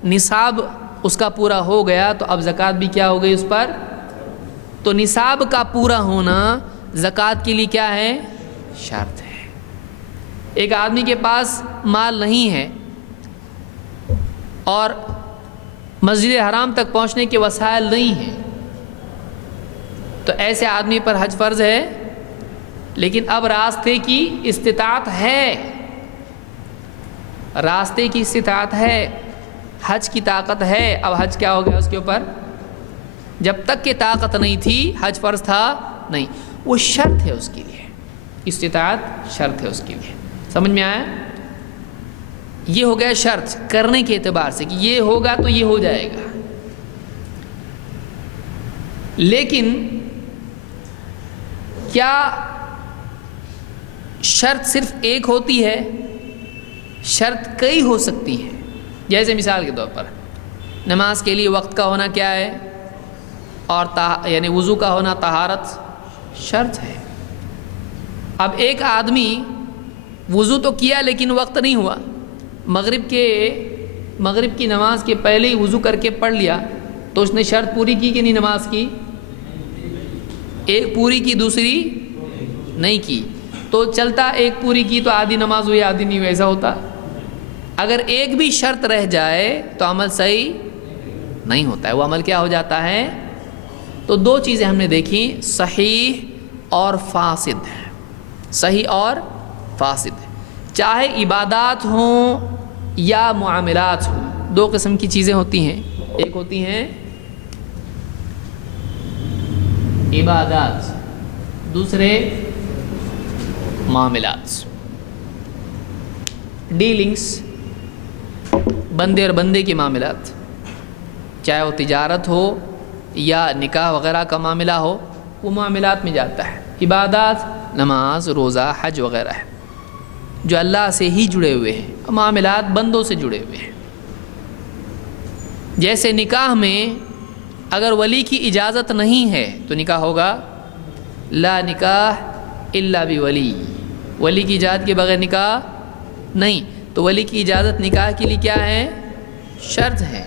نصاب اس کا پورا ہو گیا، تو اب زکوٰۃ بھی کیا ہو گئی اس پر؟ تو نصاب کا پورا ہونا زکوٰۃ کے لیے کیا ہے؟ شرط ہے۔ ایک آدمی کے پاس مال نہیں ہے اور مسجد حرام تک پہنچنے کے وسائل نہیں ہیں، تو ایسے آدمی پر حج فرض ہے، لیکن اب راستے کی استطاعت ہے، راستے کی استطاعت ہے، حج کی طاقت ہے، اب حج کیا ہو گیا اس کے اوپر؟ جب تک کہ طاقت نہیں تھی حج فرض تھا نہیں، وہ شرط ہے اس کے لیے، استطاعت شرط ہے اس کے لیے۔ سمجھ میں آیا؟ یہ ہو گیا شرط کرنے کے اعتبار سے کہ یہ ہوگا تو یہ ہو جائے گا۔ لیکن کیا شرط صرف ایک ہوتی ہے؟ شرط کئی ہو سکتی ہیں۔ جیسے مثال کے طور پر نماز کے لیے وقت کا ہونا کیا ہے؟ اور یعنی وضو کا ہونا طہارت شرط ہے۔ اب ایک آدمی وضو تو کیا لیکن وقت نہیں ہوا، مغرب کی نماز کے پہلے ہی وضو کر کے پڑھ لیا، تو اس نے شرط پوری کی کہ نہیں نماز کی؟ ایک پوری کی، دوسری نہیں کی، تو چلتا ایک پوری کی تو آدھی نماز ہوئی، آدھی نہیں ہوئی، ایسا ہوتا؟ اگر ایک بھی شرط رہ جائے تو عمل صحیح نہیں ہوتا ہے، وہ عمل کیا ہو جاتا ہے؟ تو دو چیزیں ہم نے دیکھی، صحیح اور فاسد، صحیح اور فاسد، چاہے عبادات ہوں یا معاملات ہوں، دو قسم کی چیزیں ہوتی ہیں، ایک ہوتی ہیں عبادات، دوسرے معاملات، ڈیلنگس، بندے اور بندے کے معاملات، چاہے وہ تجارت ہو یا نکاح وغیرہ کا معاملہ ہو، وہ معاملات میں جاتا ہے۔ عبادات نماز، روزہ، حج وغیرہ ہے جو اللہ سے ہی جڑے ہوئے ہیں، معاملات بندوں سے جڑے ہوئے ہیں۔ جیسے نکاح میں اگر ولی کی اجازت نہیں ہے تو نکاح ہوگا؟ لا نکاح الا بولی، ولی کی اجازت کے بغیر نکاح نہیں، تو ولی کی اجازت نکاح کے لیے کیا ہے؟ شرط ہے۔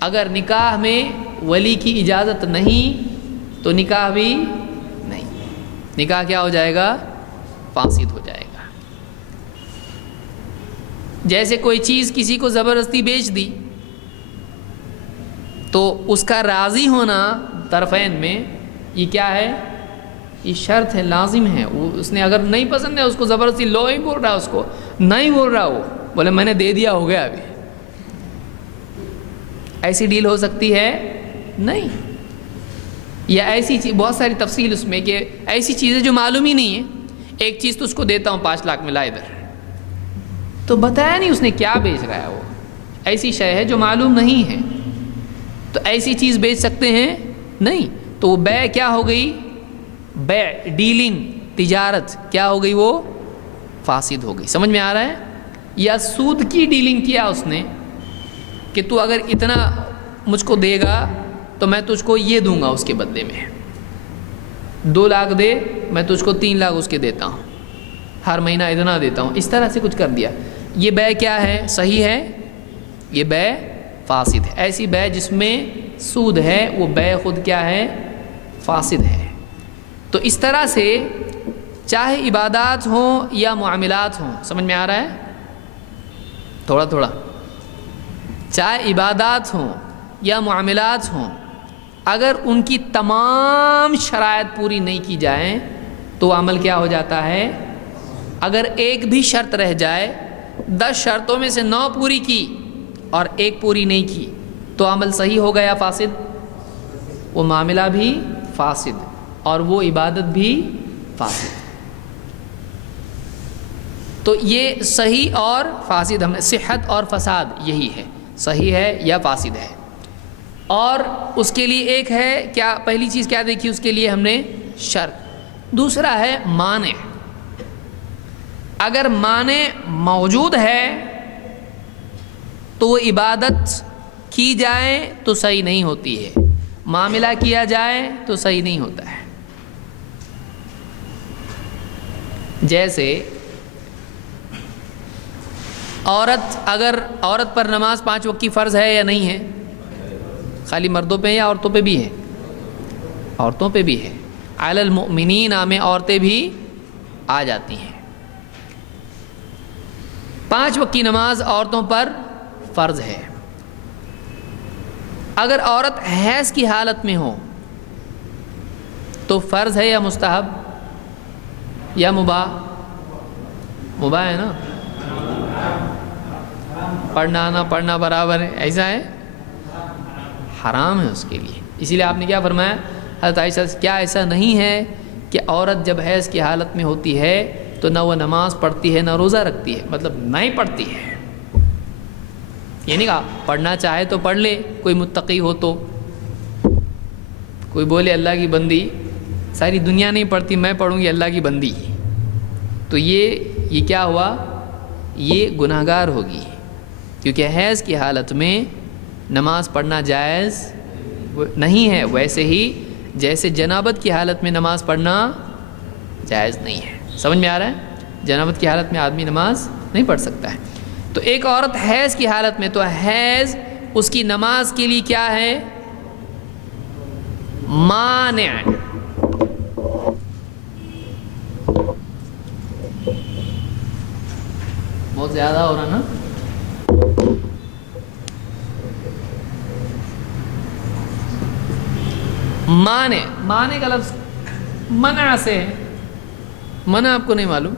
اگر نکاح میں ولی کی اجازت نہیں تو نکاح بھی نہیں، نکاح کیا ہو جائے گا؟ فاسد ہو جائے گا۔ جیسے کوئی چیز کسی کو زبردستی بیچ دی تو اس کا راضی ہونا طرفین میں یہ کیا ہے؟ یہ شرط ہے، لازم ہے۔ اس نے اگر نہیں پسند ہے اس کو زبردستی لو ہی بول رہا، اس کو نہیں بول رہا، وہ بولے میں نے دے دیا، ہو گیا ابھی، ایسی ڈیل ہو سکتی ہے؟ نہیں. یا ایسی چیز، بہت ساری تفصیل اس میں کہ ایسی چیزیں جو معلوم ہی نہیں ہیں. ایک چیز تو اس کو دیتا ہوں 5 لاکھ میں، لا ادھر، تو بتایا نہیں اس نے کیا بیچ رہا ہے. وہ ایسی شے ہے جو معلوم نہیں ہے، تو ایسی چیز بیچ سکتے ہیں؟ نہیں. تو وہ بیع کیا ہو گئی؟ بیع، ڈیلنگ، تجارت کیا ہو گئی؟ وہ فاسد ہو گئی. سمجھ میں آ رہا ہے؟ یا سود کی ڈیلنگ کیا اس نے کہ تو اگر اتنا مجھ کو دے گا تو میں تجھ کو یہ دوں گا اس کے بدلے میں، 2 لاکھ دے میں تجھ کو 3 لاکھ اس کے دیتا ہوں، ہر مہینہ اتنا دیتا ہوں. اس طرح سے کچھ کر دیا. یہ بیع کیا ہے؟ صحیح ہے؟ یہ بیع فاسد ہے. ایسی بیع جس میں سود ہے وہ بیع خود کیا ہے؟ فاسد ہے. تو اس طرح سے چاہے عبادات ہوں یا معاملات ہوں، سمجھ میں آ رہا ہے؟ تھوڑا تھوڑا. چاہے عبادات ہوں یا معاملات ہوں، اگر ان کی تمام شرائط پوری نہیں کی جائیں تو وہ عمل کیا ہو جاتا ہے؟ اگر ایک بھی شرط رہ جائے، 10 شرطوں میں سے 9 پوری کی اور ایک پوری نہیں کی، تو عمل صحیح ہو گیا فاسد؟ وہ معاملہ بھی فاسد اور وہ عبادت بھی فاسد. تو یہ صحیح اور فاسد، ہم نے صحت اور فساد یہی ہے، صحیح ہے یا فاسد ہے. اور اس کے لیے ایک ہے کیا، پہلی چیز کیا دیکھی اس کے لیے ہم نے؟ شرط. دوسرا ہے مانع. اگر مانع موجود ہے تو وہ عبادت کی جائے تو صحیح نہیں ہوتی ہے، معاملہ کیا جائے تو صحیح نہیں ہوتا ہے. جیسے اگر عورت پر نماز 5 وقت کی فرض ہے یا نہیں ہے؟ خالی مردوں پہ یا عورتوں پہ بھی ہے؟ عورتوں پہ بھی ہے. علی المؤمنین میں عورتیں بھی آ جاتی ہیں. 5 وقت کی نماز عورتوں پر فرض ہے. اگر عورت حیض کی حالت میں ہو تو فرض ہے یا مستحب یا مباح؟ مباح ہے نا. پڑھنا نہ پڑھنا برابر ہے، ایسا ہے؟ حرام ہے اس کے لیے. اسی لیے آپ نے کیا فرمایا حضرت عائشہ سے، کیا ایسا نہیں ہے کہ عورت جب حیض کی حالت میں ہوتی ہے تو نہ وہ نماز پڑھتی ہے نہ روزہ رکھتی ہے، مطلب نہیں پڑھتی ہے. یہ نہیں کہا پڑھنا چاہے تو پڑھ لے، کوئی متقی ہو تو. کوئی بولے اللہ کی بندی، ساری دنیا نہیں پڑھتی میں پڑھوں گی اللہ کی بندی، تو یہ کیا ہوا؟ یہ گناہگار ہوگی، کیونکہ حیض کی حالت میں نماز پڑھنا جائز نہیں ہے. ویسے ہی جیسے جنابت کی حالت میں نماز پڑھنا جائز نہیں ہے. سمجھ میں آ رہا ہے؟ جنابت کی حالت میں آدمی نماز نہیں پڑھ سکتا ہے. تو ایک عورت حیض کی حالت میں، تو حیض اس کی نماز کے لیے کیا ہے؟ مانع. بہت زیادہ ہو رہا نا. مانع کا لفظ منع سے ہے. منع آپ کو نہیں معلوم؟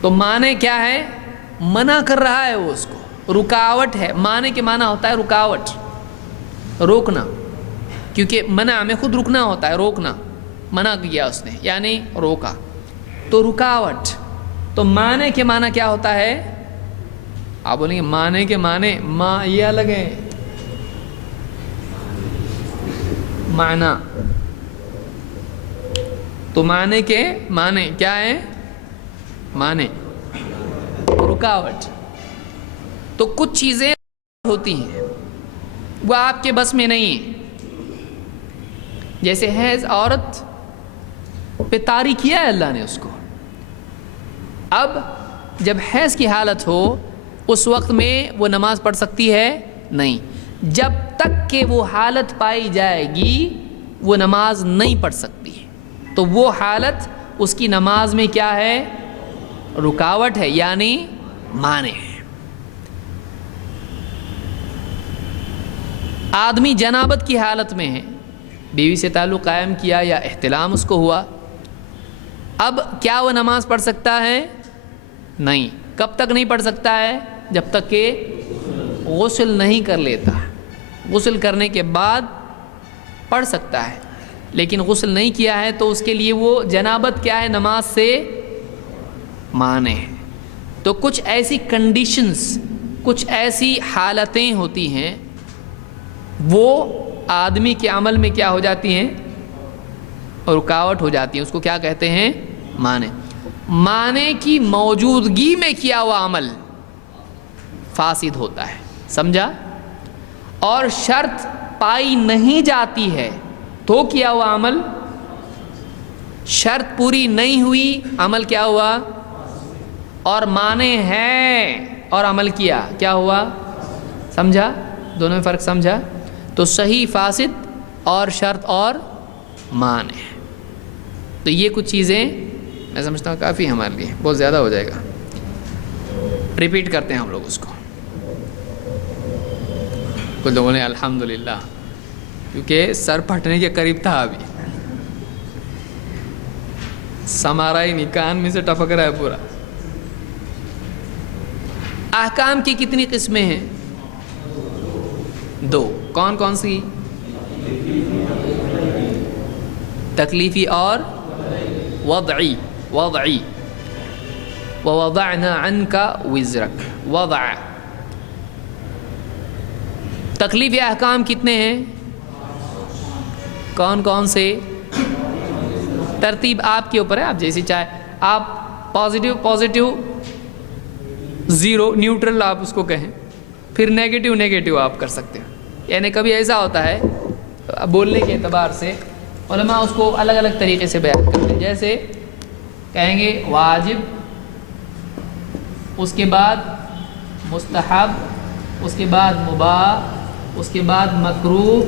تو مانع کیا ہے؟ منع کر رہا ہے وہ، اس کو رکاوٹ ہے. مانع کے معنی ہوتا ہے رکاوٹ، روکنا. کیونکہ منع میں خود رکنا ہوتا ہے، روکنا. منع کیا اس نے یعنی روکا، تو رکاوٹ. تو مانع کے معنی کیا ہوتا ہے؟ آپ بولیں گے معنی کے معنی یہ الگ ہے. معنی تو معنی کے معنی کیا ہے؟ معنی رکاوٹ. تو کچھ چیزیں ہوتی ہیں وہ آپ کے بس میں نہیں ہیں. جیسے حیض، عورت پہ طاری کیا ہے اللہ نے اس کو. اب جب حیض کی حالت ہو اس وقت میں وہ نماز پڑھ سکتی ہے؟ نہیں. جب تک کہ وہ حالت پائی جائے گی وہ نماز نہیں پڑھ سکتی. تو وہ حالت اس کی نماز میں کیا ہے؟ رکاوٹ ہے، یعنی مانع ہے. آدمی جنابت کی حالت میں ہے، بیوی سے تعلق قائم کیا یا احتلام اس کو ہوا، اب کیا وہ نماز پڑھ سکتا ہے؟ نہیں. کب تک نہیں پڑھ سکتا ہے؟ جب تک کہ غسل نہیں کر لیتا، غسل کرنے کے بعد پڑھ سکتا ہے، لیکن غسل نہیں کیا ہے تو اس کے لیے وہ جنابت کیا ہے، نماز سے مانے ہے۔ تو کچھ ایسی کنڈیشنز، کچھ ایسی حالتیں ہوتی ہیں وہ آدمی کے عمل میں کیا ہو جاتی ہیں، رکاوٹ ہو جاتی ہیں، اس کو کیا کہتے ہیں، مانے کی موجودگی میں کیا ہوا عمل فاسد ہوتا ہے، سمجھا؟ اور شرط پائی نہیں جاتی ہے تو کیا ہوا عمل، شرط پوری نہیں ہوئی، عمل کیا ہوا، اور مانے ہیں اور عمل کیا، کیا ہوا، سمجھا؟ دونوں میں فرق سمجھا؟ تو صحیح فاسد اور شرط اور مانے۔ تو یہ کچھ چیزیں میں سمجھتا ہوں کافی ہمارے لیے، بہت زیادہ ہو جائے گا، ریپیٹ کرتے ہیں ہم لوگ اس کو۔ کچھ لوگوں نے الحمدللہ، کیونکہ سر پھٹنے کے قریب تھا، ابھی سمارا ہی نہیں، کان میں سے ٹپک رہا ہے پورا۔ احکام کی کتنی قسمیں ہیں؟ 2۔ کون کون سی؟ تکلیفی اور وضعی۔ وَوَضَعْنَا عَنْكَ وِزْرَكَ، وضع۔ تکلیفی احکام کتنے ہیں؟ کون کون سے؟ ترتیب آپ کے اوپر ہے، آپ جیسی چاہے، آپ پازیٹیو 0، نیوٹرل آپ اس کو کہیں، پھر نیگیٹو آپ کر سکتے ہیں۔ یعنی کبھی ایسا ہوتا ہے بولنے کے اعتبار سے علماء اس کو الگ الگ طریقے سے بیان کرتے ہیں، جیسے کہیں گے واجب، اس کے بعد مستحب، اس کے بعد مباح، اس کے بعد مکروہ،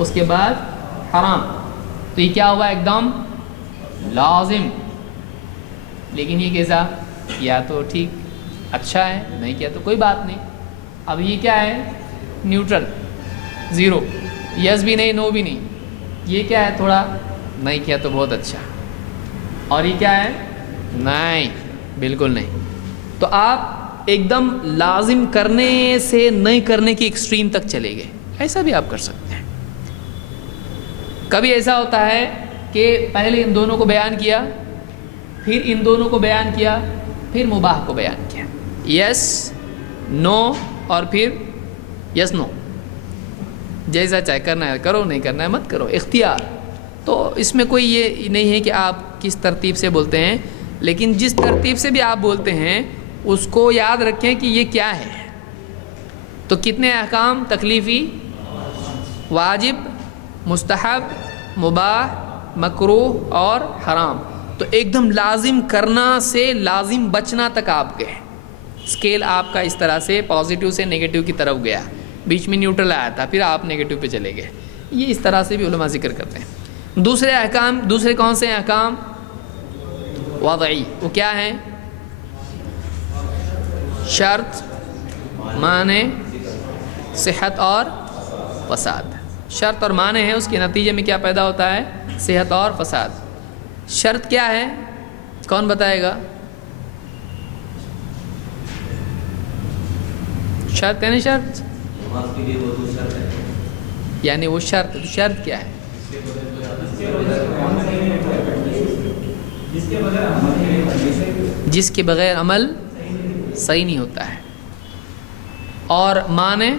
اس کے بعد حرام۔ تو یہ کیا ہوا، ایک دم لازم۔ لیکن یہ کیسا، یا تو ٹھیک اچھا ہے، نہیں کیا تو کوئی بات نہیں۔ اب یہ کیا ہے، نیوٹرل 0، یس بھی نہیں، نو بھی نہیں۔ یہ کیا ہے، تھوڑا نہیں کیا تو بہت اچھا، اور یہ کیا ہے، نہیں، بالکل نہیں۔ تو آپ ایک دم لازم کرنے سے نہیں کرنے کی ایکسٹریم تک چلے گئے، ایسا بھی آپ کر سکتے ہیں۔ کبھی ایسا ہوتا ہے کہ پہلے ان دونوں کو بیان کیا، پھر ان دونوں کو بیان کیا، پھر مباح کو بیان کیا، یس نو، اور پھر یس نو، جیسا چاہے کرنا ہے کرو، نہیں کرنا ہے مت کرو، اختیار۔ تو اس میں کوئی یہ نہیں ہے کہ آپ کس ترتیب سے بولتے ہیں، لیکن جس ترتیب سے بھی آپ بولتے ہیں اس کو یاد رکھیں کہ یہ کیا ہے۔ تو کتنے احکام، تکلیفی، واجب، مستحب، مباح، مکروہ اور حرام۔ تو ایک دم لازم کرنا سے لازم بچنا تک آپ گئے، اسکیل آپ کا اس طرح سے پازیٹیو سے نیگیٹو کی طرف گیا، بیچ میں نیوٹرل آیا تھا، پھر آپ نیگیٹو پہ چلے گئے۔ یہ اس طرح سے بھی علماء ذکر کرتے ہیں۔ دوسرے احکام، دوسرے کون سے احکام، وضعی، وہ کیا ہیں، شرط، معنی، صحت اور فساد۔ شرط اور معنی ہے، اس کے نتیجے میں کیا پیدا ہوتا ہے، صحت اور فساد۔ شرط کیا ہے، کون بتائے گا؟ شرط ہے نا، شرط یعنی وہ شرط کیا ہے، جس کے بغیر عمل صحیح نہیں ہوتا ہے۔ اور معنی،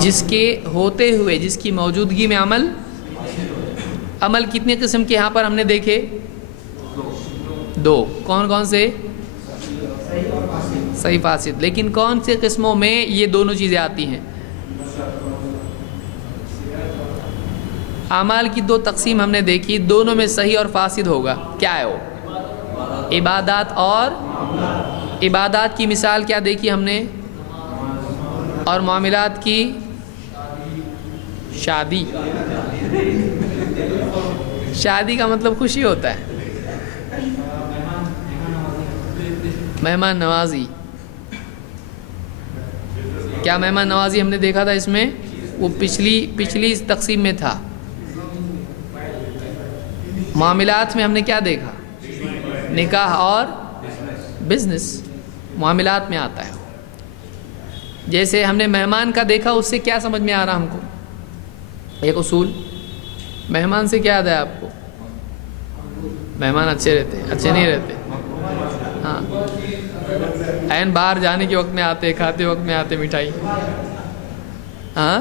جس کے ہوتے ہوئے، جس کی موجودگی میں عمل کتنے قسم کے یہاں پر ہم نے دیکھے، 2۔ کون کون سے، صحیح فاسد۔ لیکن کون سے قسموں میں یہ دونوں چیزیں آتی ہیں؟ اعمال کی 2 تقسیم ہم نے دیکھی، دونوں میں صحیح اور فاسد ہوگا، کیا ہے وہ، عبادات اور عبادات کی مثال کیا دیکھی ہم نے، اور معاملات کی شادی۔ شادی کا مطلب خوشی ہوتا ہے، مہمان نوازی۔ کیا مہمان نوازی ہم نے دیکھا تھا اس میں، وہ پچھلی تقسیم میں تھا۔ معاملات میں ہم نے کیا دیکھا، نکاح اور بزنس معاملات میں آتا ہے. جیسے ہم نے مہمان کا دیکھا, اس سے کیا سمجھ میں آ رہا ہم کو؟ ایک اصول, مہمان سے کیا یاد ہے آپ کو؟ مہمان اچھے رہتے ہیں, اچھے نہیں رہتے. ہاں, عین باہر جانے کے وقت میں آتے, کھاتے وقت میں آتے مٹھائی. ہاں,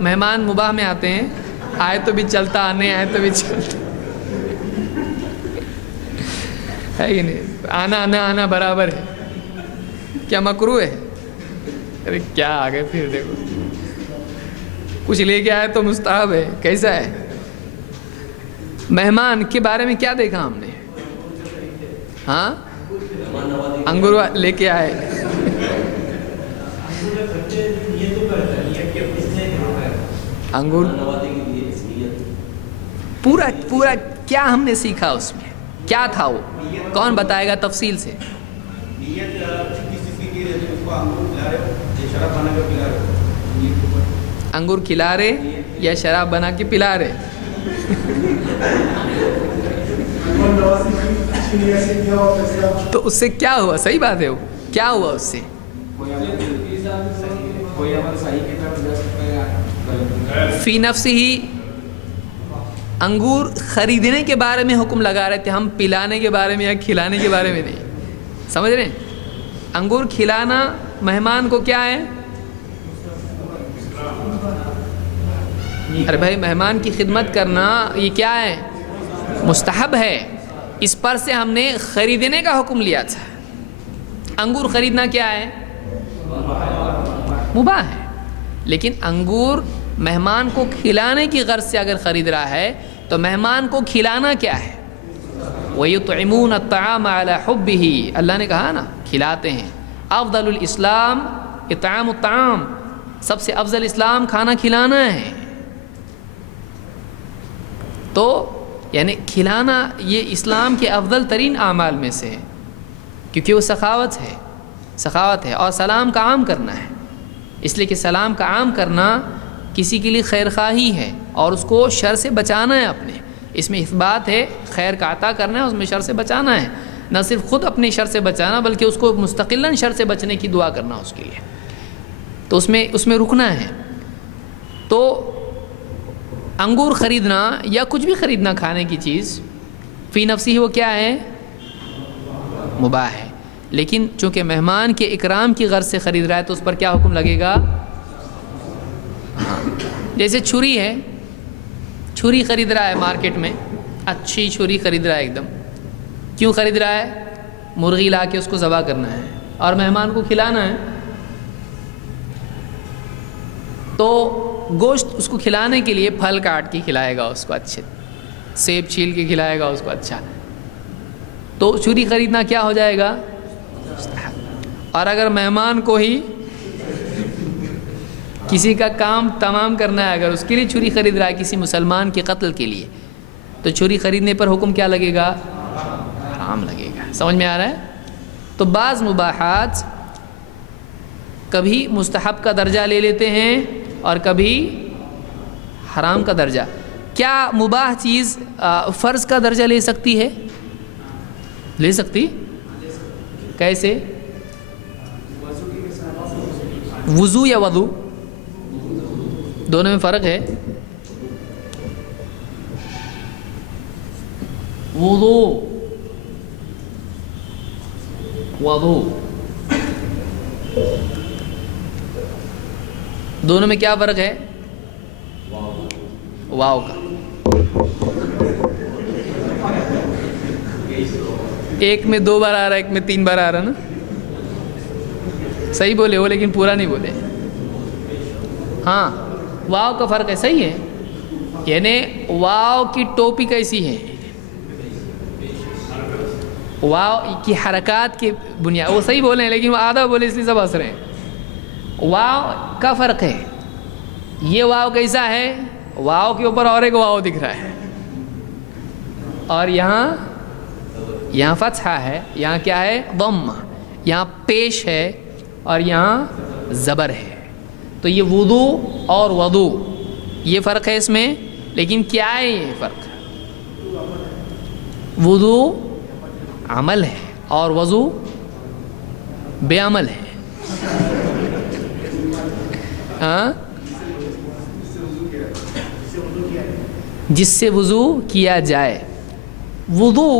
مہمان مباح میں آتے ہیں, آئے تو بھی چلتا, آنے آئے تو بھی چلتا ہے کہ نہیں؟ آنا آنا آنا برابر ہے. کیا مکروہ ہے؟ ارے کیا آگے پھر دیکھو, کچھ لے کے آئے تو مستحب ہے. کیسا ہے؟ مہمان کے بارے میں کیا دیکھا ہم نے؟ ہاں, انگور لے کے آئے. انگور پورا پورا کیا ہم نے سیکھا اس میں؟ کیا تھا وہ؟ کون بتائے گا تفصیل سے؟ انگور کھلا رہے یا شراب بنا کے پلا رہے؟ تو اس سے کیا ہوا؟ صحیح بات ہے, وہ کیا ہوا اس سے؟ فی نفس ہی انگور خریدنے کے بارے میں حکم لگا رہے تھے, ہم پلانے کے بارے میں یا کھلانے کے بارے میں نہیں. سمجھ رہے ہیں؟ انگور کھلانا مہمان کو کیا ہے؟ ارے بھائی, مہمان کی خدمت کرنا یہ کیا ہے؟ مستحب ہے. اس پر سے ہم نے خریدنے کا حکم لیا تھا. انگور خریدنا کیا ہے؟ مباح ہے. لیکن انگور مہمان کو کھلانے کی غرض سے اگر خرید رہا ہے تو مہمان کو کھلانا کیا ہے؟ وَيُطْعِمُونَ الطَّعَامَ عَلَى حُبِّهِ, اللہ نے کہا نا کھلاتے ہیں. افضل الاسلام اطعام الطعام, سب سے افضل اسلام کھانا کھلانا ہے. تو یعنی کھلانا یہ اسلام کے افضل ترین اعمال میں سے ہے, کیونکہ وہ سخاوت ہے. اور سلام کا عام کرنا ہے, اس لیے کہ سلام کا عام کرنا کسی کے لیے خیر خواہی ہے اور اس کو شر سے بچانا ہے. اپنے اس میں اثبات ہے, خیر کا عطا کرنا ہے, اس میں شر سے بچانا ہے. نہ صرف خود اپنے شر سے بچانا بلکہ اس کو مستقلاً شر سے بچنے کی دعا کرنا اس کے لیے. تو اس میں رکنا ہے. تو انگور خریدنا یا کچھ بھی خریدنا کھانے کی چیز فی نفسی وہ کیا ہے؟ مباح ہے. لیکن چونکہ مہمان کے اکرام کی غرض سے خرید رہا ہے تو اس پر کیا حکم لگے گا؟ جیسے چھری ہے, چھری خرید رہا ہے مارکیٹ میں, اچھی چھری خرید رہا ہے ایک دم. کیوں خرید رہا ہے؟ مرغی لا کے اس کو ذبح کرنا ہے اور مہمان کو کھلانا ہے. تو گوشت اس کو کھلانے کے لیے پھل کاٹ کے کھلائے گا اس کو, اچھے سیب چھیل کے کھلائے گا اس کو اچھا. تو چھری خریدنا کیا ہو جائے گا؟ اور اگر مہمان کو ہی کسی کا کام تمام کرنا ہے, اگر اس کے لیے چھری خرید رہا ہے کسی مسلمان کے قتل کے لیے, تو چھری خریدنے پر حکم کیا لگے گا؟ حرام لگے گا. سمجھ میں آ رہا ہے؟ تو بعض مباحات کبھی مستحب کا درجہ لے لیتے ہیں اور کبھی حرام کا درجہ. کیا مباح چیز فرض کا درجہ لے سکتی ہے؟ لے سکتی؟ کیسے؟ وضو یا وضو؟ دونوں میں فرق ہے. وضو دونوں میں کیا فرق ہے؟ واو کا. ایک میں 2 بار آ رہا ہے, ایک میں 3 بار آ رہا ہے نا. صحیح بولے ہو لیکن پورا نہیں بولے. ہاں, واو کا فرق ہے. صحیح ہے, یعنی واو کی ٹوپی کیسی ہے؟ واو کی حرکات کی بنیاد, وہ صحیح بولے ہیں لیکن وہ آدھا بولے اس لیے سب ہنس رہے ہیں. واو کا فرق ہے. یہ واو کیسا ہے؟ واو کے اوپر اور ایک واو دکھ رہا ہے, اور یہاں فتحہ ہے, یہاں کیا ہے؟ ضم. یہاں پیش ہے اور یہاں زبر ہے. تو یہ وضو اور وضو یہ فرق ہے اس میں. لیکن کیا ہے یہ فرق؟ وضو عمل ہے اور وضو بے عمل ہے. ہاں جس سے وضو کیا جائے. وضو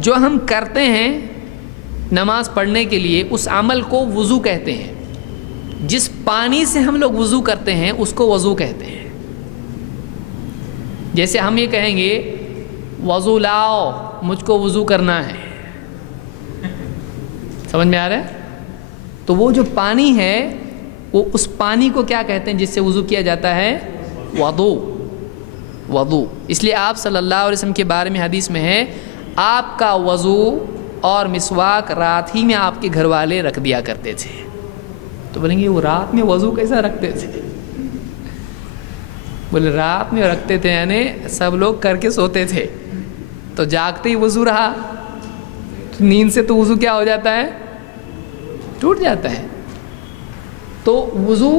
جو ہم کرتے ہیں نماز پڑھنے کے لیے اس عمل کو وضو کہتے ہیں. جس پانی سے ہم لوگ وضو کرتے ہیں اس کو وضو کہتے ہیں. جیسے ہم یہ کہیں گے وضو لاؤ مجھ کو وضو کرنا ہے. سمجھ میں آ رہا ہے؟ تو وہ جو پانی ہے وہ اس پانی کو کیا کہتے ہیں جس سے وضو کیا جاتا ہے؟ وضو. وضو. اس لیے آپ صلی اللہ علیہ وسلم کے بارے میں حدیث میں ہے آپ کا وضو اور مسواک رات ہی میں آپ کے گھر والے رکھ دیا کرتے تھے. تو بولیں گے وہ رات میں وضو کیسا رکھتے تھے؟ بولے رات میں رکھتے تھے یعنی سب لوگ کر کے سوتے تھے تو جاگتے ہی وضو رہا. نیند سے تو وضو کیا ہو جاتا ہے؟ ٹوٹ جاتا ہے. تو وضو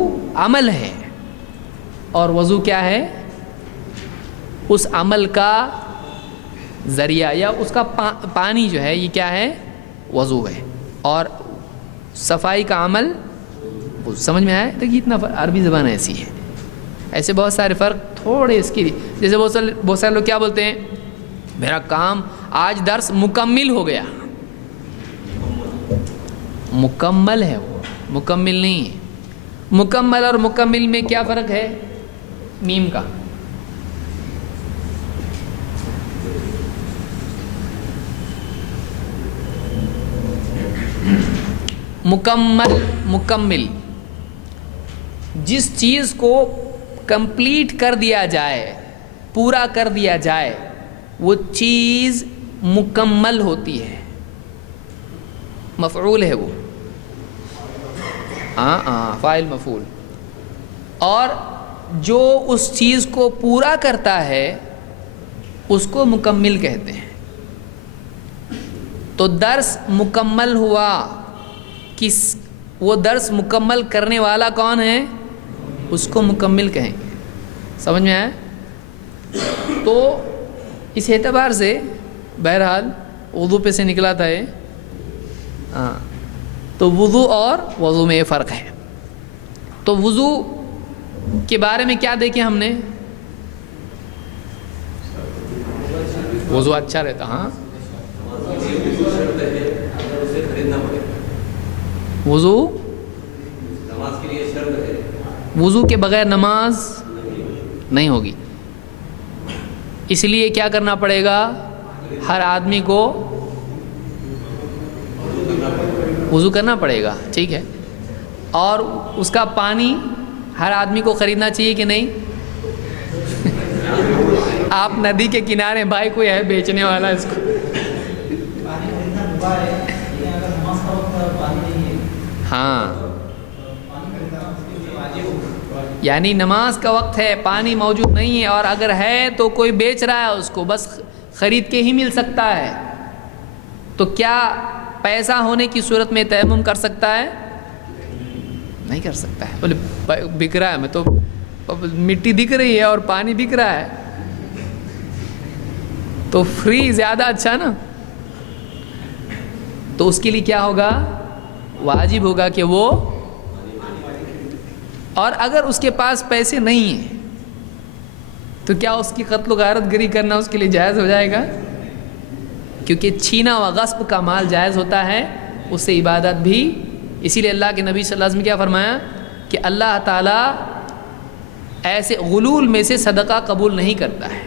عمل ہے اور وضو کیا ہے؟ اس عمل کا ذریعہ یا اس کا پانی جو ہے یہ کیا ہے؟ وضو ہے. اور صفائی کا عمل سمجھ میں آئے؟ دیکھیے اتنا عربی زبان ایسی ہے. ایسے بہت سارے فرق تھوڑے اس کے لیے. جیسے بہت سارے لوگ کیا بولتے ہیں میرا کام آج درس مکمل ہو گیا. مکمل ہے وہ مکمل نہیں ہے. مکمل اور مکمل میں کیا فرق ہے؟ میم کا. مکمل جس چیز کو کمپلیٹ کر دیا جائے پورا کر دیا جائے وہ چیز مکمل ہوتی ہے. مفعول ہے وہ. فاعل مفعول. اور جو اس چیز کو پورا کرتا ہے اس کو مکمل کہتے ہیں. تو درس مکمل ہوا وہ درس مکمل کرنے والا کون ہے؟ اس کو مکمل کہیں گے. سمجھ میں آیا؟ تو اس اعتبار سے بہرحال وضو پہ سے نکلا تھا یہ. تو وضو اور وضو میں یہ فرق ہے. تو وضو کے بارے میں کیا دیکھیں ہم نے؟ وضو اچھا رہتا. ہاں وضو کے بغیر نماز نہیں ہوگی. اس لیے کیا کرنا پڑے گا؟ ہر آدمی کو وضو کرنا پڑے گا. ٹھیک ہے. اور اس کا پانی ہر آدمی کو خریدنا چاہیے کہ نہیں؟ آپ ندی کے کنارے بھائی کوئی ہے بیچنے والا اس کو ہاں یعنی نماز کا وقت ہے پانی موجود نہیں ہے اور اگر ہے تو کوئی بیچ رہا ہے اس کو بس خرید کے ہی مل سکتا ہے. تو کیا پیسہ ہونے کی صورت میں تیمم کر سکتا ہے؟ نہیں کر سکتا ہے. بولے بک رہا ہے میں تو مٹی دکھ رہی ہے اور پانی بک رہا ہے تو فری زیادہ اچھا نا. تو اس کے لیے کیا ہوگا؟ واجب ہوگا کہ وہ اور اگر اس کے پاس پیسے نہیں ہیں تو کیا اس کی قتل و غارت گری کرنا اس کے لیے جائز ہو جائے گا؟ کیونکہ چھینا و غصب کا مال جائز ہوتا ہے اس سے عبادت بھی. اسی لیے اللہ کے نبی صلی اللہ علیہ وسلم کیا فرمایا کہ اللہ تعالیٰ ایسے غلول میں سے صدقہ قبول نہیں کرتا ہے.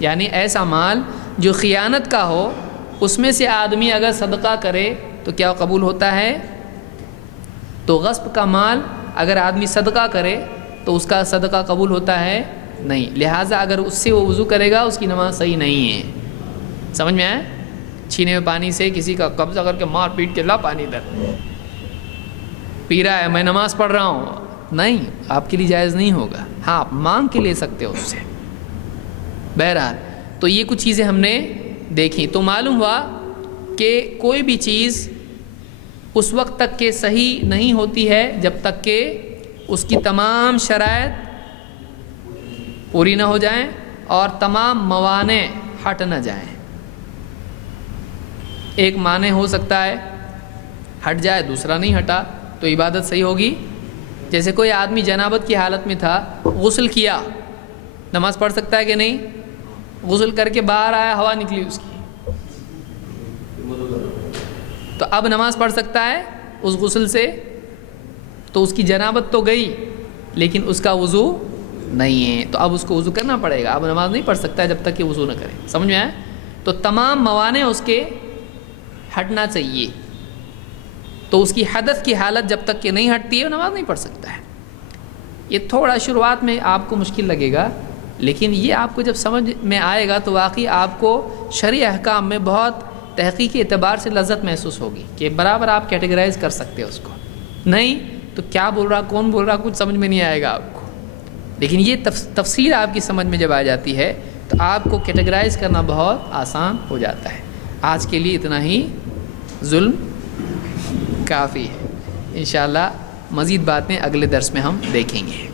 یعنی ایسا مال جو خیانت کا ہو اس میں سے آدمی اگر صدقہ کرے تو کیا قبول ہوتا ہے؟ تو غصب کا مال اگر آدمی صدقہ کرے تو اس کا صدقہ قبول ہوتا ہے نہیں. لہٰذا اگر اس سے وہ وضو کرے گا اس کی نماز صحیح نہیں ہے. سمجھ میں آئے؟ چھینے ہوئے پانی سے کسی کا قبضہ کر کے مار پیٹ کے لا پانی ادھر پی رہا ہے میں نماز پڑھ رہا ہوں نہیں آپ کے لیے جائز نہیں ہوگا. ہاں آپ مانگ کے لے سکتے ہو اس سے. بہرحال تو یہ کچھ چیزیں ہم نے دیکھی. تو معلوم ہوا کہ کوئی بھی چیز اس وقت تک کہ صحیح نہیں ہوتی ہے جب تک کہ اس کی تمام شرائط پوری نہ ہو جائیں اور تمام موانع ہٹ نہ جائیں. ایک معنی ہو سکتا ہے ہٹ جائے دوسرا نہیں ہٹا تو عبادت صحیح ہوگی. جیسے کوئی آدمی جنابت کی حالت میں تھا, غسل کیا, نماز پڑھ سکتا ہے کہ نہیں؟ غسل کر کے باہر آیا, ہوا نکلی اس کی, تو اب نماز پڑھ سکتا ہے اس غسل سے؟ تو اس کی جنابت تو گئی لیکن اس کا وضو نہیں ہے, تو اب اس کو وضو کرنا پڑے گا. اب نماز نہیں پڑھ سکتا ہے جب تک کہ وضو نہ کرے. سمجھ میں آیا؟ تو تمام موانع اس کے ہٹنا چاہیے. تو اس کی حدث کی حالت جب تک کہ نہیں ہٹتی ہے وہ نماز نہیں پڑھ سکتا ہے. یہ تھوڑا شروعات میں آپ کو مشکل لگے گا, لیکن یہ آپ کو جب سمجھ میں آئے گا تو واقعی آپ کو شرعی احکام میں بہت تحقیقی اعتبار سے لذت محسوس ہوگی کہ برابر آپ کیٹیگرائز کر سکتے ہو اس کو. نہیں تو کیا بول رہا, کون بول رہا, کچھ سمجھ میں نہیں آئے گا آپ کو. لیکن یہ تفصیل آپ کی سمجھ میں جب آ جاتی ہے تو آپ کو کیٹیگرائز کرنا بہت آسان ہو جاتا ہے. آج کے لیے اتنا ہی ظلم کافی ہے. انشاءاللہ مزید باتیں اگلے درس میں ہم دیکھیں گے.